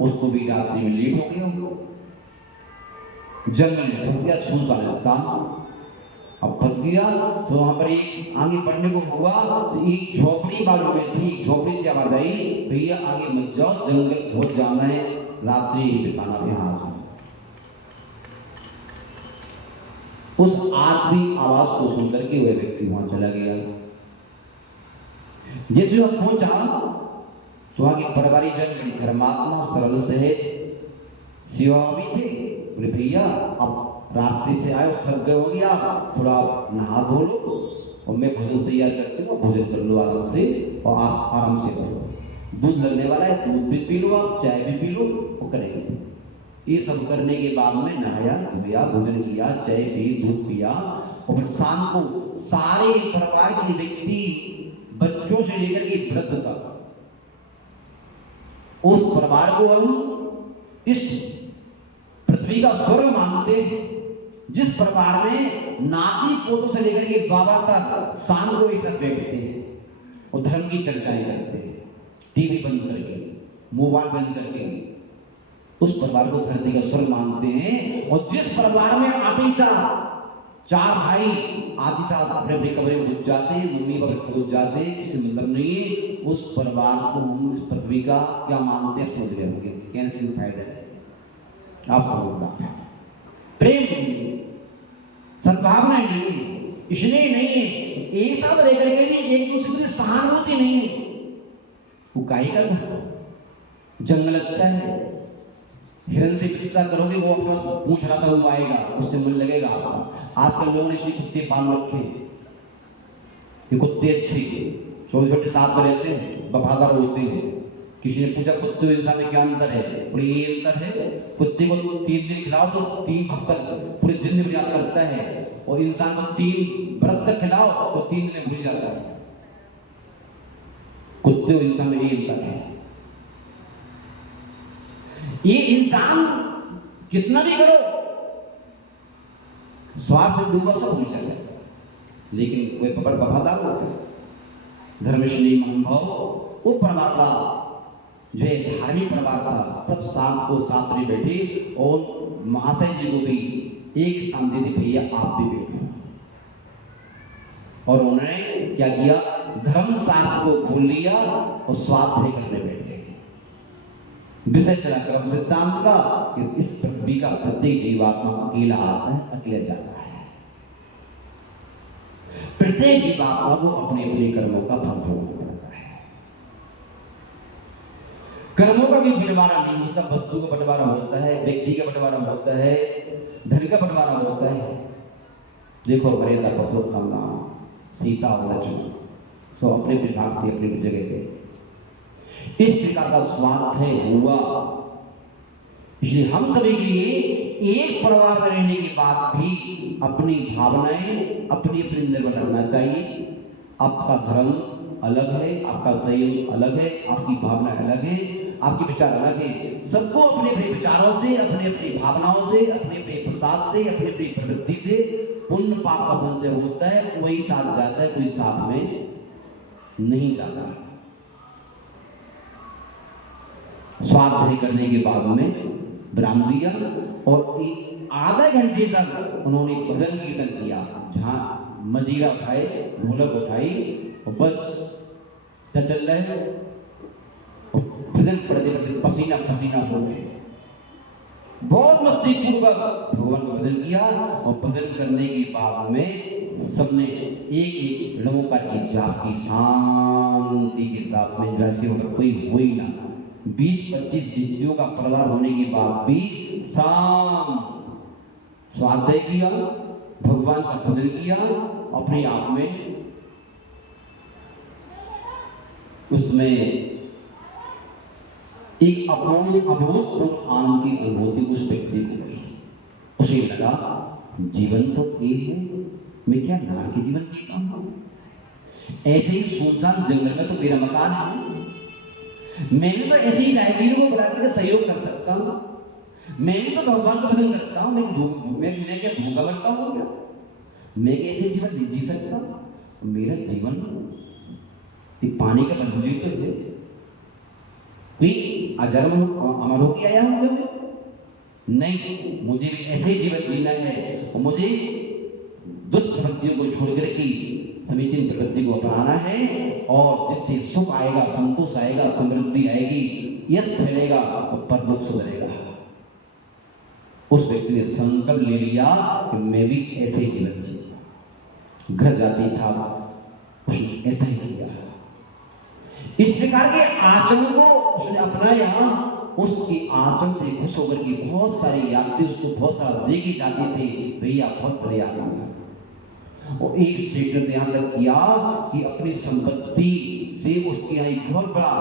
उसको भी रात्रि में लेट हो गया, जंगल में फंस गया, सुनसान स्थान। अब फंस गया तो वहां पर एक आगे बढ़ने को हुआ तो एक झोपड़ी बाजू में थी। झोपड़ी से आवाज आई, भैया आगे मत जाओ, जंगल बहुत जाना है, रात्रि ही बिताना यहाँ आ जाओ। उस आखिरी आवाज को सुनकर के वह व्यक्ति वहां चला गया। जैसे वह पहुंचा तो वहां के परिवारी जन बड़ी धर्मात्मा, सरल सहज सेवा भी थे। बोले भैया अब रास्ते से आए, थक गए होगे आप, थोड़ा नहा धो लो और मैं भोजन तैयार करती हूँ, भोजन कर लो आराम से और आराम से करो। दूध लगने वाला है, दूध भी पी लो, आप चाय भी पी लो, वो करेंगे। ये सब करने के बाद में नहाया धोया, भोजन किया, चाय पी, दूध पिया और फिर शाम को सारे परिवार के व्यक्ति, बच्चों से लेकर के वृद्ध तक, उस परिवार को हम इस पृथ्वी का स्वर्ग मानते हैं। जिस परिवार में नाती पोतों से लेकर के बाबा तक शाम को ऐसा बैठते हैं और धर्म की चर्चाएं करते हैं, टीवी बंद करके, मोबाइल बंद करके, उस परिवार को धरती का स्वर्ग मानते हैं। और जिस परिवार में आते सा 4 भाई आदि साथ अपने अपने कमरे में घुस जाते हैं, मम्मी पापा घुस जाते हैं, किसी मतलब नहीं है, उस परिवार को हम इस पृथ्वी का क्या मानते हैं, समझ गए होंगे। कैसे फायदा है आप समझना। प्रेम नहीं, सद्भावना नहीं, इसलिए नहीं है। एक साथ रहकर के भी एक दूसरे से सहानुभूति नहीं है, वो काहे का घर? जंगल अच्छा है, हिरन से मित्रता करोगे वो अपना पूछ रहा था वो आएगा, उससे मन लगेगा आपका। आजकल लोगों ने इसलिए कुत्ते पाल रखे, ये कुत्ते अच्छे 24 साथ में रहते हैं, वफादार होते हैं। किसी ने पूछा कुत्ते और इंसान में क्या अंतर है? बोले ये अंतर है, कुत्ते को 3 दिन खिलाओ तो 3 हफ्ते पूरे दिन में याद करता है, और इंसान को 3 बरस तक खिलाओ तो 3 दिन में भूल जाता है। कुत्ते और इंसान में ये अंतर है। ये इंसान कितना भी करो स्वार्थ से दूंगा सब भूल जाएगा, लेकिन वे बड़ वफादार होते हैं। धर्मश्री महानुभाव वो परमात्मा जो है धार्मिक परिवार था, सब शाम को शास्त्री बैठे और महाशय जी को भी एक स्थान दे दी, भैया आप भी बैठे। और उन्होंने क्या किया, धर्म शास्त्र को भूल लिया और स्वाध्याय करने बैठे। विषय चला क्रम सिद्धांत का कि इस पृथ्वी का प्रत्येक जीवात्मा अकेला आता है, अकेला जाता है। प्रत्येक जीवात्मा को अपने अपने कर्मों का फल भोगना पड़ता है। कर्मों का भी बंटवारा नहीं होता, वस्तु का बंटवारा होता है, व्यक्ति का बंटवारा होता है, धन का बंटवारा होता है। देखो मर्यादा पुरुषोत्तम राम, सीता और लक्ष्मण सो अपने विभाग से अपनी जगह पे इस प्रकार का स्वाध्याय हुआ। इसलिए हम सभी के लिए एक परिवार में रहने के बाद भी अपनी भावनाएं अपनी अपनी निर्भर रखना चाहिए। आपका धर्म अलग है, आपका संयम अलग है, आपकी भावना अलग है, आपके विचार अलग है। सबको अपने अपने विचारों से, अपने अपनी भावनाओं से, अपने अपने प्रसाद से, अपनी अपनी प्रवृत्ति से पुण्य पाप का संचय होता है। कोई साथ जाता है, कोई साथ में नहीं जाता। स्वाध्याय करने के बाद में विराम दिया और आधा घंटे तक उन्होंने भजन कीर्तन किया, जहां मजीरा उठाए, ढोलक उठाई और बस चल रहे भजन पढ़ते पढ़ते पसीना पसीना हो गए। बहुत मस्ती पूर्वक भगवान का भजन किया और भजन करने के बाद में सबने एक एक नमोकार की जाप की शांति के साथ में, जैसे वहां कोई हो ही ना। 20-25 व्यक्तियों का परिवार होने के बाद भी शाम स्वाध्याय किया, भगवान का भजन किया, अपने आप में उसमें एक अभूतपूर्व आनंद की अनुभूति उस व्यक्ति को हुई। उसे लगा जीवन तो एक है, मैं क्या नार के जीवन जीता हूं? ऐसे ही सुनसान जंगल में तो मेरा मकान है, मैं भी तो ऐसे ही राहगीरों को बुला कर सहयोग कर सकता हूं, मैं भी तो भगवान का भजन करता हूं, मैं क्या भूखा मरता हूं क्या? मैं कैसे जीवन नहीं जी सकता? मेरा जीवन पानी का बंधुजी तो है, कोई अजन्म अमर हो गया आया हूं नहीं, मुझे भी ऐसे ही जीवन जीना है और मुझे दुष्ट भक्तियों को छोड़ कर की समीचीन प्रकृति को अपनाना है, और जिससे सुख आएगा, संतोष आएगा, समृद्धि आएगी, यश फैलेगा और परलोक सुधरेगा। उस व्यक्ति ने संकल्प ले लिया कि मैं भी ऐसे ही जीवन जीऊंगा। घर जाते साहब उसने ऐसा ही किया। इस प्रकार के आचरण को उसने अपनाया। उसके आचरण से खुश होकर के बहुत सारे यात्री उसको बहुत सारा देखे जाते थे, भैया बहुत बड़े आदमी। और एक सेकंड यहां तक किया कि अपनी संपत्ति से उसके यहाँ बहुत बड़ा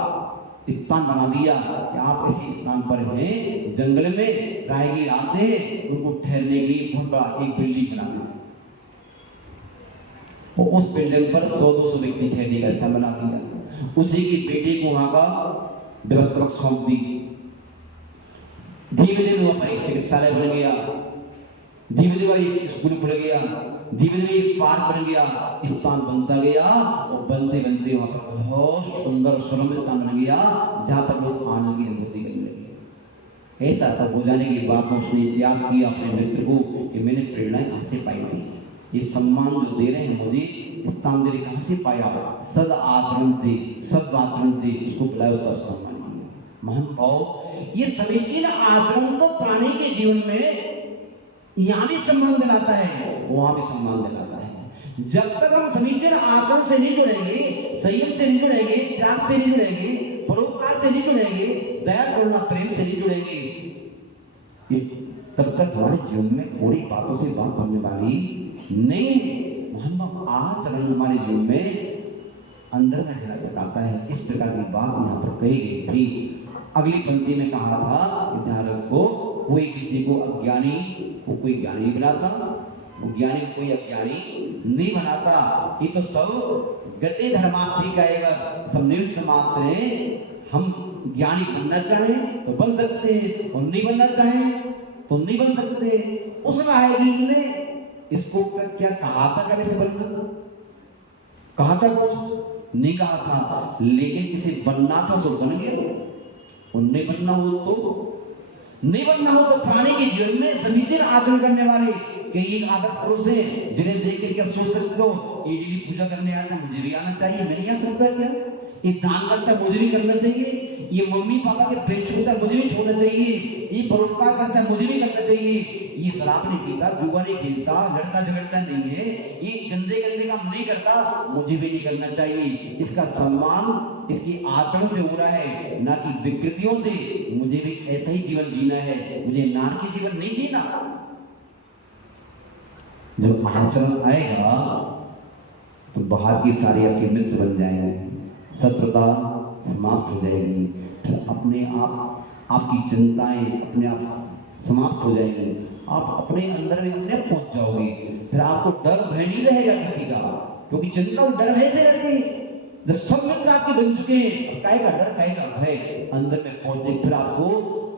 स्थान बना दिया कि आप ऐसे स्थान पर हैं, जंगल में राहगीर आते हैं, उनको ठहरने के लिए बहुत बड़ा एक बिल्डिंग बना दिया। और उस बिल्डिंग पर 100-200 व्यक्ति ठहरने का स्थान बना दिया। उसी के बेटे को वहां का व्यवस्था सौंप दी। धीरे धीरे वहां पर एक चिकित्सालय बन गया, धीरे धीरे स्कूल खुल गया, धीरे धीरे पार्क बन गया, स्थान बनता गया और बनते बनते वहां पर बहुत सुंदर सुरम्य स्थान बन गया, जहां पर लोग आनंद की अनुभूति करने लगे। ऐसा सब हो जाने के बाद उसने याद किया अपने मित्र को कि मैंने प्रेरणा कहां से पाई थी, ये सम्मान जो दे रहे हैं मुझे, स्थान दे रहे कहां से पाया? सद आचरण से, सद आचरण से उसको बुलाया, उसका सम्मान किया। महानुभाव, ये समीचीन आचरण तो प्राणी के जीवन में यहाँ भी सम्मान दिलाता है, वहां भी सम्मान दिलाता है। जब तक हम समीचीन आचरण से नहीं जुड़ेंगे, संयम से नहीं जुड़ेंगे, त्याग से नहीं जुड़ेंगे, परोपकार से नहीं जुड़ेंगे, दया करुणा प्रेम से नहीं जुड़ेंगे, तब तक हमारे जीवन में थोड़ी बातों से बात बनने वाली नहीं। मोहम्मद आचरण हमारे जीवन में अंदर में रहना सिखाता है। इस प्रकार की बात यहाँ पर कही गई थी। अगली पंक्ति में कहा था, ध्यान रखो, कोई किसी को अज्ञानी को कोई ज्ञानी बनाता, वो ज्ञानी को कोई अज्ञानी नहीं बनाता। ये तो सब गति धर्मार्थी का एक सब निमित्त मात्र है। हम ज्ञानी बनना चाहें तो बन सकते हैं, और नहीं बनना चाहें तो नहीं बन सकते। उस राहगीर ने इसको क्या कहा था, कभी से बनना कहा था, कुछ नहीं कहा था, लेकिन किसी बनना था सो बन गया, और नहीं बनना हो तो नहीं बनना हो तो प्राणी के जीवन में समीचीन आचरण करने वाले कई आदर्श पुरुष हैं जिन्हें देख करके आप सोच सकते हो, ये डेली पूजा करने आता मुझे भी आना चाहिए, मैं नहीं आ सकता क्या? ये दान करता मुझे भी करना चाहिए, ये मम्मी पापा के पेट छूता मुझे भी छोड़ना चाहिए, ये परोपकार करता है मुझे भी करना चाहिए, ये शराब नहीं पीता, जुआ नहीं खेलता, लड़का झगड़ता नहीं है, ये गंदे गंदे काम नहीं करता, मुझे भी नहीं करना चाहिए। इसका सम्मान इसकी आचरण से हो रहा है, ना कि विकृतियों से। मुझे भी ऐसा ही जीवन जीना है, मुझे नारकी जीवन नहीं जीना। जब आचरण आएगा तो बाहर की सारी आपके मित्र बन जाएंगे, शत्रुता समाप्त हो जाएगी, फिर अपने आप आपकी चिंताएं अपने आप समाप्त हो जाएंगी, आप अपने अंदर में अपने पहुंच जाओगे, फिर आपको डर भय नहीं रहेगा किसी का, क्योंकि चिंता और डर भय से रहती है। जब सब मित्र आपके बन चुके हैं, काय का डर काय का भय अंदर में पहुंचे, फिर आपको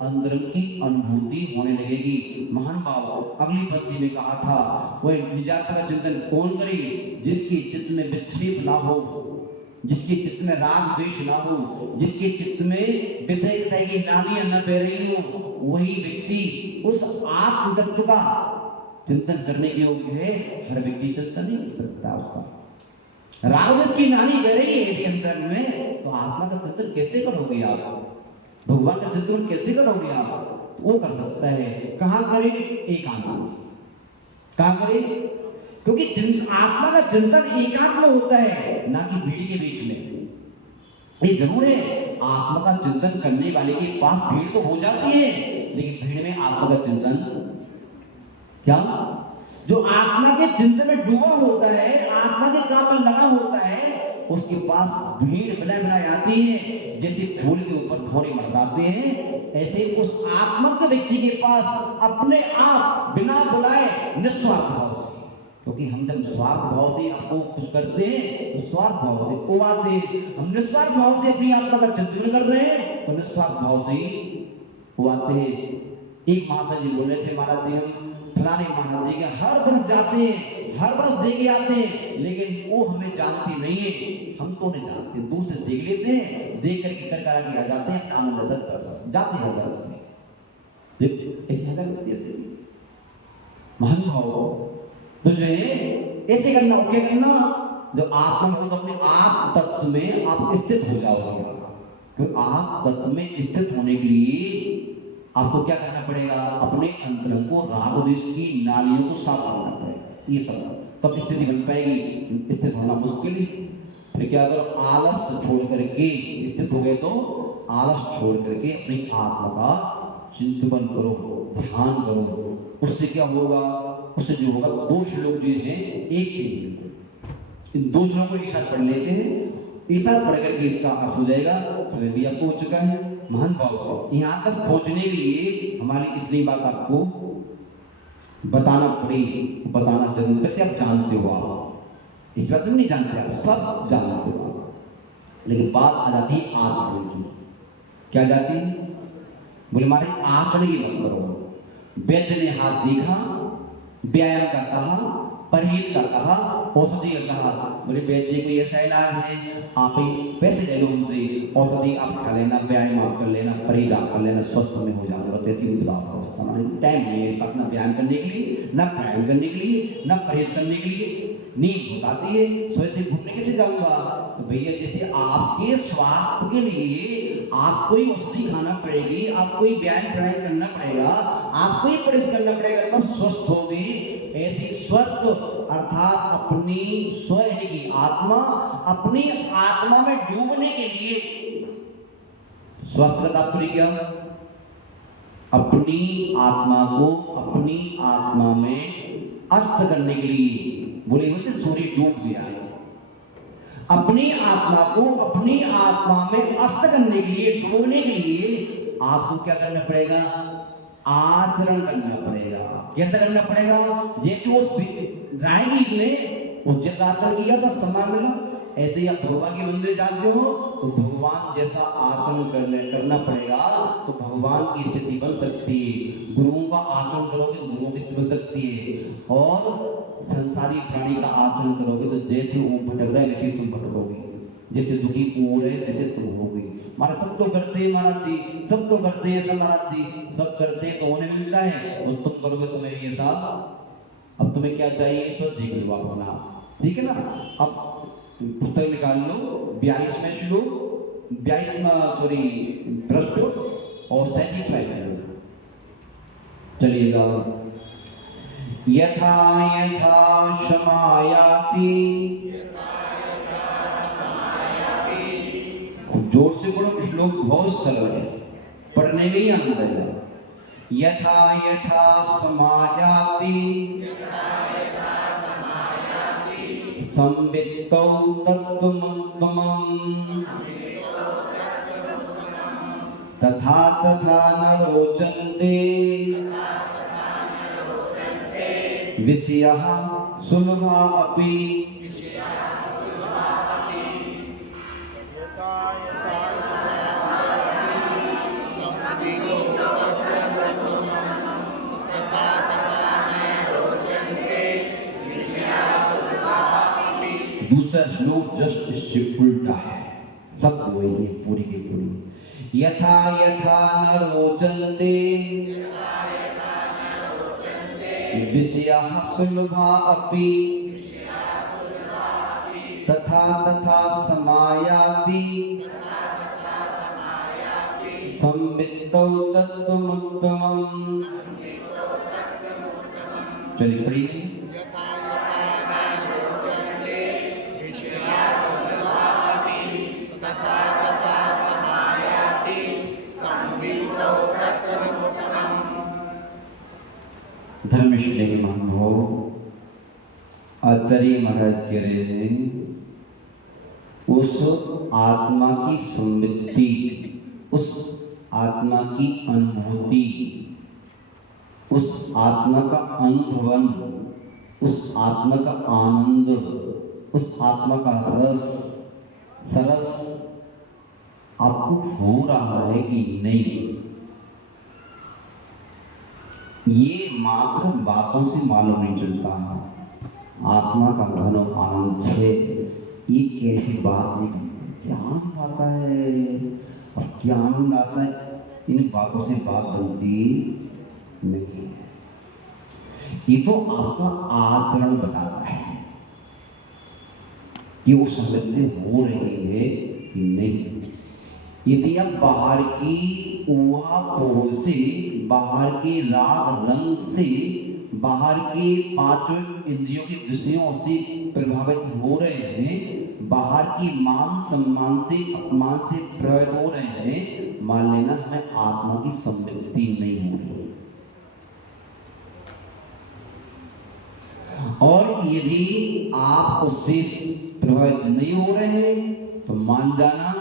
अंदर की अनुभूति होने लगेगी। महान भाव अगली पंक्ति में कहा था, वह निजात का चिंतन कौन करे जिसके चित्त में विक्षेप ना हो, जिसके चित्त में राग द्वेष ना हो, जिसके चित्त में विषय की नालियां न बह रही हो, वही व्यक्ति उस आत्म तत्व का चिंतन करने के योग्य है। हर व्यक्ति चिंतन नहीं कर सकता उसका। राग द्वेष की नाली बह रही है यदि अंतर में, तो आत्मा का चिंतन कैसे करोगे आप? भगवान का चिंतन कैसे करोगे आप? वो कर सकता है। कहाँ करे? एकांत में। कहाँ करे? क्योंकि आत्मा का चिंतन एकांत में होता है, ना कि भीड़ के बीच में। ये जरूर है, आत्मा का चिंतन करने वाले के पास भीड़ तो हो जाती है, लेकिन भीड़ में आत्मा का चिंतन क्या? जो आत्मा के चिंतन में डूबा होता है, आत्मा के काम में लगा होता है, उसके पास भीड़ मिला आती है। जैसे फूल के ऊपर भौरे मरदाते हैं, ऐसे उस आत्मक व्यक्ति के पास अपने आप बिना बुलाए निस्वार्थ भाव से, क्योंकि हम जब स्वार्थ भाव से आपको कुछ करते हैं तो स्वार्थ भाव से वो आते हैं, हम निस्वार्थ भाव से अपनी आत्मा का चिंतन कर रहे हैं तो निस्वार्थ भाव से वो आते हैं। एक महाशय जी बोले थे, महाराज जी हम फलाने महाराज जी के हर वर्ष जाते हैं, हर वर्ष देके आते हैं, लेकिन वो हमें जानती नहीं है, हम तो नहीं जानते, दूर से देख लेते हैं, देख करके कर करा के आ जाते हैं, काम नजर जाते हैं घर से। ऐसे महान भाव तो जो है ऐसे करना, क्या करना? जो आत्मा को तो अपने आप तत्व में आप स्थित हो जाओगे। तो आप तत्व में स्थित होने के लिए आपको क्या करना पड़ेगा? अपने अंतरंग को राग द्वेष की नालियों को साफ करना पड़ेगा। ये सब तब स्थिति बन पाएगी। स्थित होना मुश्किल ही। फिर क्या करो? आलस छोड़ करके स्थित हो गए तो आलस छोड़ करके अपनी आत्मा का चिंतन करो, ध्यान करो। उससे क्या होगा? उससे जो होगा, दो श्लोक जो है एक चीज, इन दो श्लोकों को एक साथ पढ़ लेते हैं। एक साथ पढ़ करके इसका अर्थ हो जाएगा। समय भी आपको हो चुका है। महान भाव यहाँ तक पहुंचने के लिए हमारी इतनी बात आपको बताना पड़ेगी, बताना जरूर। वैसे आप जानते हो, आप इस बात में नहीं जानते, आप सब जानते हो, लेकिन बात आ जाती है आचरण की। क्या जाती है? बोले हमारे आचरण की बात करो। वैद्य ने हाथ देखा, व्यायाम का कहा, परहेज का कहा, औषधि का कहा। बोले वैद्य को ऐसा इलाज है, आप ही पैसे ले लो हमसे, औषधि आप खा लेना, व्यायाम आप कर लेना, परहेज आप कर लेना, स्वस्थ में हो जाएगा। तो ऐसी बात टाइम नहीं है अपना व्यायाम करने के लिए, ना व्यायाम करने के लिए, ना परहेज करने के लिए। नींद बताती है, सोए से घूमने कैसे जाऊंगा? तो भैया जैसे आपके स्वास्थ्य के लिए आपको ही औषधि खाना पड़ेगी, आपको ही व्यायाम प्राणायाम करना पड़ेगा, आपको ही परहेज करना पड़ेगा, तब स्वस्थ होगी। ऐसी स्वस्थ अर्थात अपनी स्व की आत्मा, अपनी आत्मा में डूबने के लिए स्वस्थ का तात्पर्य क्या? अपनी आत्मा को अपनी आत्मा में अस्त करने के लिए, बोले सूर्य डूब गया है, अपनी आत्मा को अपनी आत्मा में अस्त करने के लिए, डूबने के लिए आपको क्या करना पड़ेगा? आचरण करना पड़ेगा। कैसा करना पड़ेगा? जैसे वो राहगीर ने वो जैसा आचरण किया था सम्मान मिला, ऐसे ही आप भगवान के मंदिर जाते हो तो भगवान जैसा आचरण करना पड़ेगा, तो भगवान की स्थिति बन सकती है। गुरुओं का आचरण करोगे तो गुरुओं की स्थिति बन सकती है, और संसारी प्राणी का आचरण करोगे तो जैसे वो भटक रहा है वैसे तुम भटकोगे, जैसे दुखी हो रहे वैसे तुम होगे। महाराज सब तो करते हैं महाराज जी, सब तो करते हैं सब महाराज जी, सब करते हैं तो उन्हें मिलता है, और तुम करोगे तो मेरे ये साथ। अब तुम्हें क्या चाहिए तो देख लो आप अपना, ठीक है ना। अब पुस्तक निकाल लो, 42वें श्लोक, 22 पृष्ठ और 37वां श्लोक चलिएगा। यथा यथा शमायाति, जोर से बोलो, श्लोक बहुत सरल है, पढ़ने में ही आनंद आएगा। यथा यथा समायाति संवित्तौ तत्त्वमुत्तमम् तथा तथा न रोचन्ते विषयः सुलभा अपि। दूसरा श्लोक जस्ट इससे उल्टा है, सब वही है पूरी की पूरी। यथा यथा न रोचन्ते विषयः सुलभा अपि तथा तथा समायाति संवित्तौ तत्त्वमुत्तमम्। चलिए पढ़िए। धर्मश्री महानुभाव, आचार्य महाराज कह रहे हैं उस आत्मा की समृद्धि, उस आत्मा की अनुभूति, उस आत्मा का अनुभवन, उस आत्मा का आनंद, उस आत्मा का रस सरस आपको हो रहा है कि नहीं, ये मात्र बातों से मालूम नहीं चलता है। आत्मा का घन आनंद है, ये कैसी बात नहीं, क्या आनंद आता है, और क्या आनंद आता है, इन बातों से बात बनती नहीं है। ये तो आपका आचरण बताता है कि वो समृद्धि हो रही है कि नहीं। यदि आप बाहर की ऊहा से, बाहर के राग रंग से, बाहर के पांचों इंद्रियों के विषयों से प्रभावित हो रहे हैं, बाहर की मान सम्मान से अपमान से प्रभावित हो रहे हैं, मान लेना हमें आत्मा की समृद्धि नहीं हो रही। और यदि आप उससे प्रभावित नहीं हो रहे हैं तो मान जाना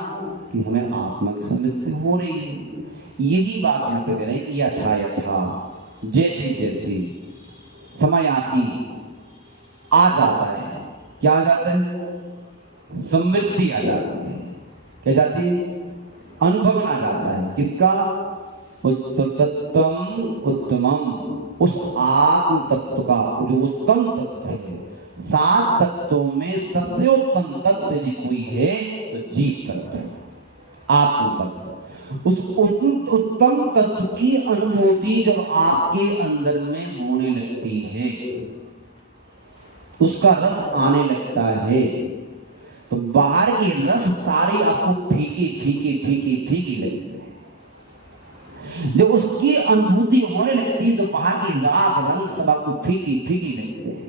कि हमें आत्मा की समृद्धि हो रही है। यही बात यहाँ पे कह रहे हैं, यथा यथा, जैसे जैसे समय आती आ जाता है, क्या आ जाता है? समृद्धि आ जाती है। क्या जाती है? अनुभव आ जाता है। किसका? उत्तम उत्तमम, उस आत्म तत्व का जो उत्तम तत्व है। 7 तत्वों में सबसे उत्तम तत्व यदि कोई है तो जीव तत्व, आत्म तत्व। उस उत्तम तत्व की अनुभूति जब आपके अंदर में होने लगती है, उसका रस आने लगता है, तो बाहर के रस सारे आपको फीके फीके फीके फीके लगते हैं। जब उसकी अनुभूति होने लगती है तो बाहर के राग रंग सब आपको फीके फीके लगते हैं।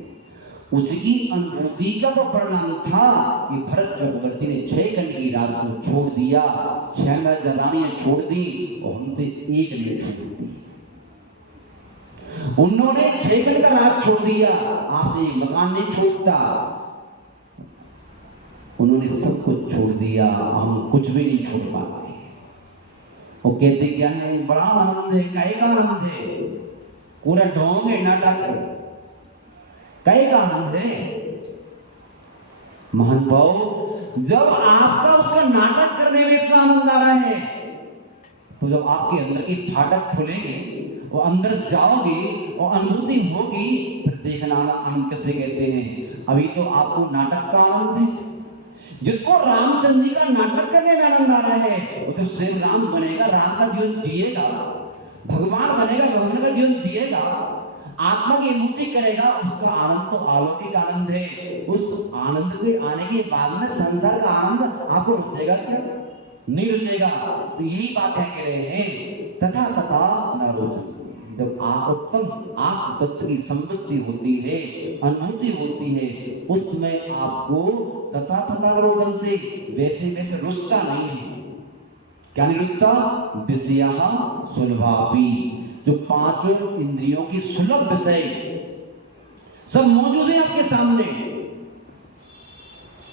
उसकी अनुभूति का तो परिणाम था कि भरत चक्रवर्ती ने 6 खंड की रात को छोड़ दिया, 6 रानियां छोड़ दी और हमसे एक नहीं छोड़ दी। उन्होंने 6 खंड का रात छोड़ दिया, आपसे मकान नहीं छोड़ता, उन्होंने सब कुछ छोड़ दिया, हम कुछ भी नहीं छोड़ पाए। वो कहते क्या है, बड़ा आनंद है, काहे का आनंद है, पूरा ढोंग है, नाटक, काहे का आनंद है। महान भाव, जब आपका उसका नाटक करने में इतना आनंद आ रहा है, तो जब आपके अंदर की फाटक खुलेंगे और अंदर जाओगे और अनुभूति होगी, फिर देखना आनंद कैसे कहते हैं। अभी तो आपको नाटक का आनंद है। जिसको रामचंद्र जी का नाटक करने में आनंद आ रहा है, वो तो स्वयं राम बनेगा, राम का जीवन जिएगा, भगवान बनेगा, भगवान का जीवन जिएगा, आत्मा की अनुभूति करेगा, उसका आनंद तो अलौकिक आनंद है। उस आनंद के आने के बाद में संसार का आनंद आपको रुचेगा क्या? नहीं रुचेगा। तो यही बात है कह रहे हैं, तथा तथा न रोचते। जब उत्तम आत्म तत्व की समृद्धि होती है, अनुभूति होती है, उसमें आपको तथा तथा न रोचते, वैसे वैसे रुचता नहीं है। क्या नहीं रुचता? विषया सुलभापि, जो 5 इंद्रियों की सुलभ विषय सब मौजूद है आपके सामने।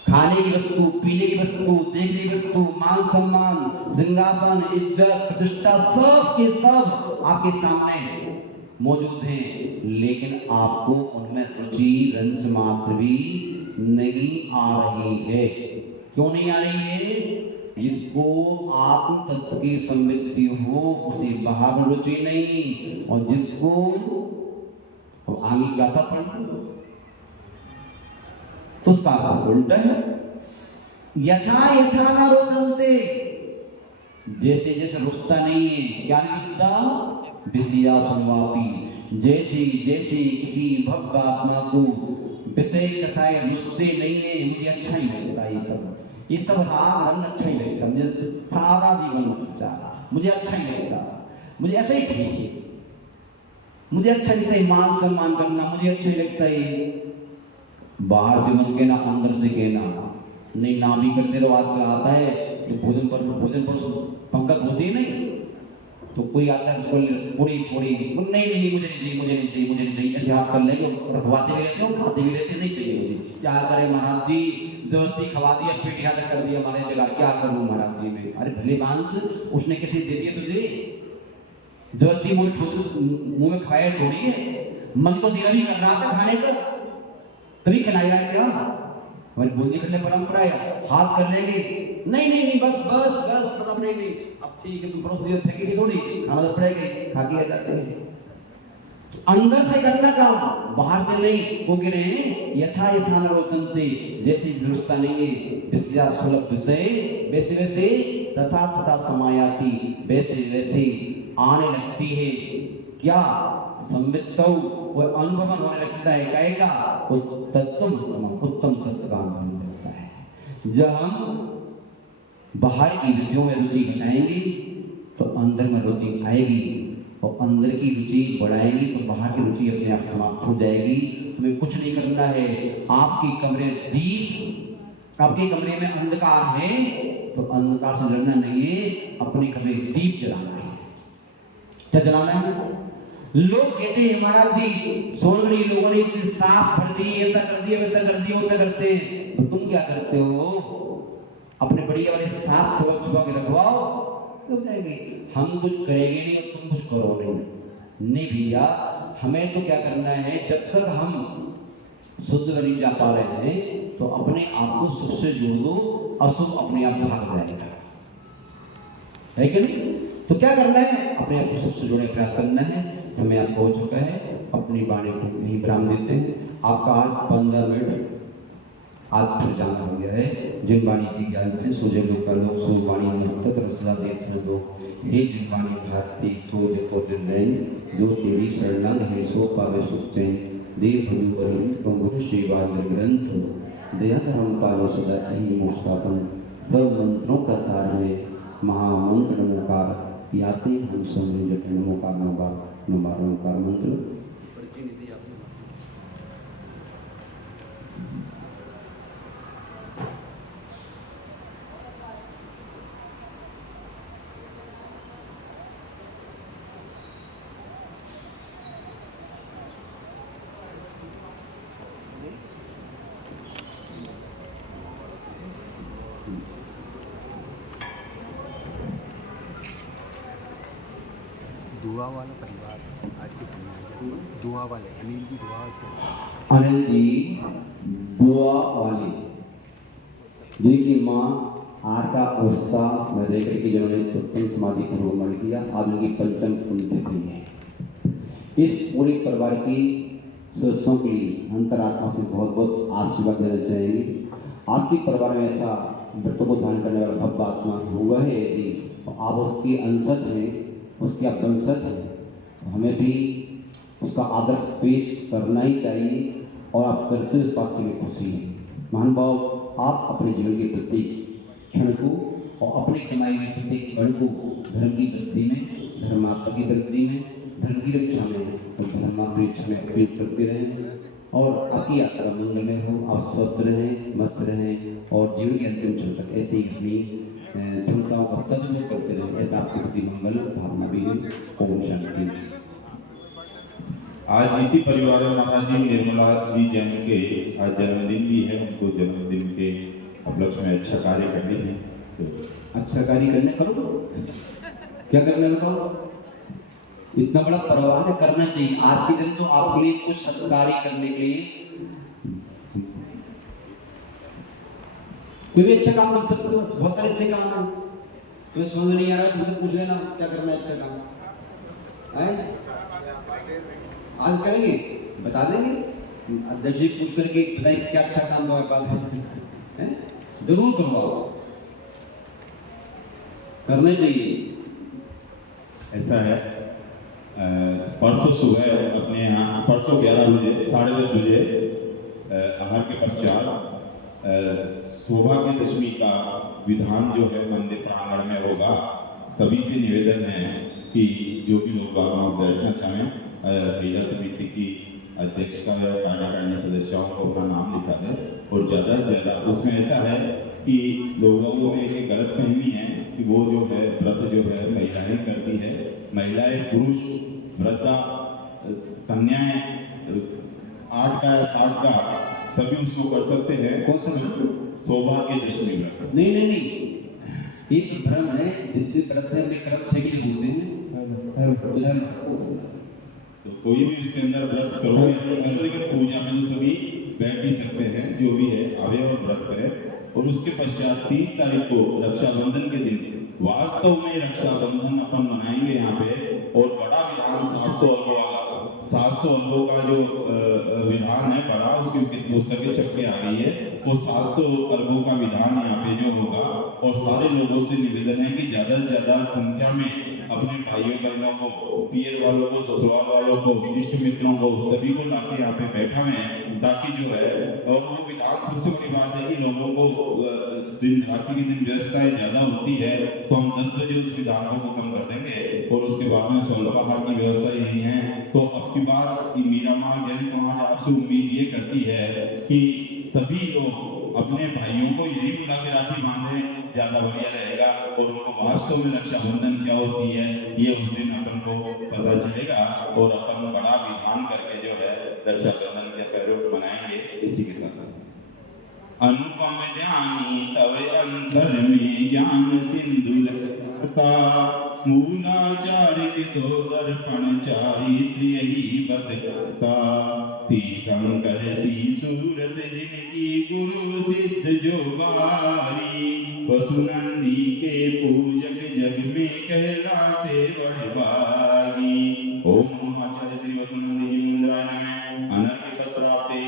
खाने की वस्तु, पीने की वस्तु, देखने की वस्तु, मान सम्मान, सिंहासन, इज्जत, प्रतिष्ठा, सब के सब आपके सामने मौजूद हैं, लेकिन आपको उनमें रुचि रंच मात्र भी नहीं आ रही है। क्यों नहीं आ रही है? जिसको आत्म तत्व की समृद्धि हो, उसे बाहर में रुचि नहीं, और जिसको आगे गाथा पढ़ तो उसका अर्थ उल्टा है। यथा यथा न रोचन्ते, जैसे जैसे रुचता नहीं है। क्या नहीं रुचता? विषया सुलभापि, जैसी जैसी किसी भक्त आत्मा को विषय कसाय रुचते नहीं है, मुझे अच्छा ही लगता ये सब राग रंग अच्छा ही लगता, मुझे सादा जीवन मुझे अच्छा ही लगता, मुझे ऐसा ही ठीक है, मुझे अच्छा लगता है मान सम्मान करना, मुझे अच्छा ही लगता है। बाहर से मन कहना, अंदर से कहना नहीं, ना भी करते रहो। आजकल आता है तो भोजन पर पंक्ति होती है नहीं, तो कोई आता है उसको पूरी नहीं मुझे नहीं चाहिए, ऐसे हाथ कर लेंगे, रखवाते भी रहते हो, खाते भी रहते, नहीं चाहिए मुझे। क्या करे महाराज जी, जबरदस्ती खवा दिया, पेट यहाँ तक कर दिया हमारे जगह, क्या करूँ महाराज जी में। अरे भले मांस उसने कैसे दे दिया तुझे, जबरदस्ती मुंह में खाया थोड़ी है, मन तो दिया नहीं कर रहा था खाने का, तभी खिलाई रहा है क्या? हमारी बोलने करने परंपरा है, हाथ कर लेंगे, नहीं बस अब नहीं, अब ठीक है, तुम परोस दिया, फेंकेगी थोड़ी, खाना तो पड़ेगा, खा के आ जाते हैं। तो अंदर से करना काम, बाहर से नहीं। वो कह रहे हैं यथा यथा न रोचन्ते, जैसी जरूरता नहीं है, विषया सुलभ विषय, वैसे वैसे तथा तथा समायाति, वैसे वैसे आने लगती है। क्या? संवित्तौ, वो अनुभव होने लगता है, कहेगा उत्तम तत्व का अनुभव होता है। जब हम बाहर की विषयों में रुचि बनाएंगे तो अंदर में रुचि आएगी, और अंदर की रुचि बढ़ाएगी तो बाहर की रुचि अपने आप समाप्त हो जाएगी। तुम्हें कुछ नहीं करना है। आपके कमरे में अंधकार है तो अंधकार से लड़ना नहीं है, अपने कमरे दीप जलाना है। क्या जलाना है? लोग कहते हैं महाराज जी सोनगढ़ी लोगों ने इतने साफ भर दी, ऐसा कर दिया, वैसा कर दिया, वैसा करते हैं, तो तुम क्या करते हो? अपने बढ़िया वाले साफ छुपा के रखवाओ, तो जाएंगे। हम कुछ करेंगे नहीं और तुम कुछ करोगे नहीं भैया। हमें तो क्या करना है, जब तक हम शुद्ध नहीं जा पा रहे हैं तो अपने आप को शुभ से जोड़ दो, अशुभ अपने आप भाग जाएगा, है कि नहीं? तो क्या करना है? अपने आप को शुभ से जोड़ने का प्रयास करना है। समय आपको हो चुका है, अपनी वाणी को यहीं विराम देते हैं। आपका आज 15 मिनट आज फिर जाना हो गया है। जिन वाणी की ज्ञान से सूर्य लोग का लोग सो वाणी मस्तक रसला देते लोग, हे जिन वाणी भारती सो देखो दिन रैन, जो तेरी शरण है सो पावे सुख चैन, देव भजु वरुण कंगुर श्रीवाद ग्रंथ, दया धर्म पालो सदा कहीं मोक्षापन, सब मंत्रों का सार है महामंत्र नमोकार, याते हम समय जप नमोकार नमोकार मंत्र। दुआ वाला परिवार आज के समय दुआ वाले अनिल जी दुआ अनिल जी दुआ वाली जिनकी माँ आरका अवस्था में रह करके जिन्होंने सत्संग समाधि को रोमण किया, आज उनकी पंचम पुण्यतिथि है। इस पूरे परिवार की सदस्यों के लिए अंतरात्मा से बहुत बहुत आशीर्वाद देना चाहेंगे। आपके परिवार में ऐसा व्रतों को धारण करने वाला भव्य आत्मा हुआ है, यदि तो आप उसके अंशज हैं, उसके आप वंशज हैं, तो हमें भी उसका आदर्श पेश करना ही चाहिए और आप करते हुए इस बात की भी खुशी है। महानुभाव, आप अपने जीवन के प्रत्येक क्षण को और अपने कमाई हुए प्रत्येक क्षण को धर्म की वृद्धि में, धर्मात्मा की वृद्धि में, धर्म की रक्षा में और धर्मापेक्षा में उपयोग करते रहें और आपकी यात्रा मंगलमय हो। आप स्वस्थ रहें, मस्त रहें और जीवन के अंतिम क्षण तक ऐसे ही अपनी क्षमताओं का सदुपयोग करते रहें, ऐसा आपके प्रति मंगल भावना भी है। ओम शांति। आज इसी परिवार में महाराज जी निर्मला जी जैन के आज जन्मदिन भी है। उनको जन्मदिन के उपलक्ष्य में अच्छा कार्य करने हैं, तो अच्छा कार्य करने करो, क्या करना बताओ। इतना बड़ा परिवार है, करना चाहिए। आज के दिन तो आपके लिए कुछ सत्कार्य करने के लिए कोई भी अच्छा काम कर सकते हो। बहुत सारे अच्छे काम हैं, तुम्हें समझ नहीं आ रहा है तो पूछ लेना क्या करना है अच्छा काम है। आज करेंगे, बता देंगे अध्यक्ष जी पूछ करके बताइए क्या अच्छा काम हमारे पास है, जरूर करवाओ, करना चाहिए। ऐसा है। परसों सुबह अपने यहाँ परसों 11 बजे 10:30 बजे आहार के पश्चात सौभाग्य का विधान जो है मंदिर प्रांगण में होगा। सभी से निवेदन है कि जो भी लोग वहाँ बैठना चाहें, महिला समिति की अध्यक्ष का या कार्यकारिणी सदस्यों को अपना नाम लिखा दें और ज़्यादा से ज़्यादा उसमें ऐसा है कि लोगों में एक गलतफहमी है कि वो जो है व्रत जो है महिलाएं करती है, महिलाएं पुरुष व्रता कन्याएं 8 का या 7 का सभी उसको कर सकते हैं। कौन सा सौभाग्य दशमी व्रत? नहीं, ये सब भ्रम है। जितने व्रत हैं अपने कर्म से के लिए होते हैं, तो कोई भी उसके अंदर व्रत करो या नहीं करो, लेकिन पूजा में तो सभी बैठ भी सकते हैं। जो भी है आवे और व्रत करें। और उसके पश्चात 30 तारीख को रक्षाबंधन के दिन वास्तव में रक्षाबंधन अपन मनाएंगे यहाँ पे। और बड़ा विधान 700 अल्गों का जो विधान है बड़ा, उसकी पुस्तकें छप के आ गई है, वो 700 अल्गों का विधान यहाँ पे जो होगा। और सारे लोगों से निवेदन है कि ज़्यादा से ज़्यादा संख्या में अपने भाइयों बहनों को, पियर वालों को, ससुराल वालों को, इष्ट मित्रों को, सभी को लाके यहाँ पे बैठा में, ताकि जो है। और वो विधान सबसे बड़ी बात है कि लोगों को दिन रात्रि के दिन व्यस्तताएं ज़्यादा होती है, तो हम 10 बजे उस विधान को खत्म कर देंगे और उसके बाद में स्वल्पाहार की व्यवस्था यही है। तो अब की बार मीरा माँ जैन समाज आपसे उम्मीद ये करती है कि सभी लोग अपने भाइयों को यही बुला के राखी बांधे, ज़्यादा बढ़िया रहेगा। और उनको वास्तव में रक्षाबंधन क्या होती है ये उस दिन अपन को पता चलेगा और अपन बड़ा विधान करके जो है रक्षाबंधन के पर्व मनाएंगे। इसी के साथ अनुपम ज्ञानी तव अंतर में ज्ञान सिंधु लहता, मूलाचार्य के दो दर्पण चारित्र यही बदलता, तीर्थंकर सी सूरत जिनकी गुरु सिद्ध जो बारी, वसुनंदी के पूजक जग में कहलाते बड़भागी। ओम नमः श्री वसुनंदी जी इंद्राय नमः। अनर्घ पत्राते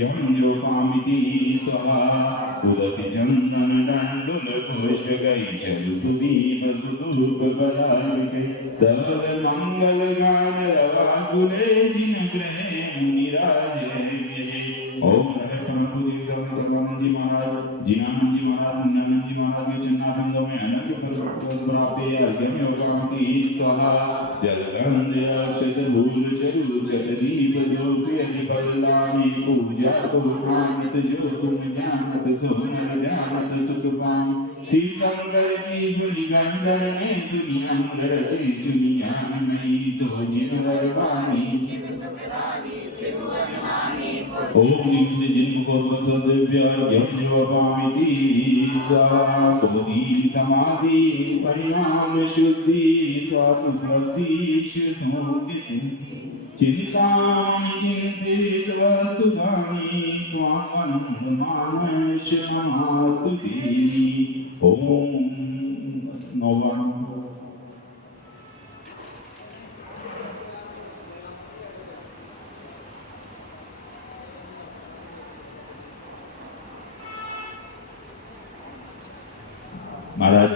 यम जो कामिति स्वाहा, तुलसी चंदन दंडुल पुष्प गई चल सुदीप सुधूप बलाके, सर्व मंगल गान रवा गुले जिन ग्रह मुनिराज विजय। ओम नमः परम पूज्य सदानंद जी महाराज, जिनानंद जी महाराज, नंदन जी महाराज के चरणारविंदों में अनर्घ पत्र प्राप्ते अर्घ्यम योगांति स्वाहा। जलगंध अक्षत भूल चरु चतदीप ज्योति अधिपल्लानि, पूजा तो मानत जो तुम जानत सोमन ध्यानत सुखपान। तीर्थंकर की झुली गंधर ने सुनी अंदर से चुनियान नहीं, सो जिन वरवानी शिव सुखदानी त्रिभुवन मानी, ओम निम्न जिन को सद्व्य यज्ञोपामिति सातोगी समाधि परिणाम शुद्धि स्वात्मभक्ति सुसंग चिंतामणि चिंतित वस्तुगानि त्वामनंदमानश नमास्तुति ओम नौवान महाराज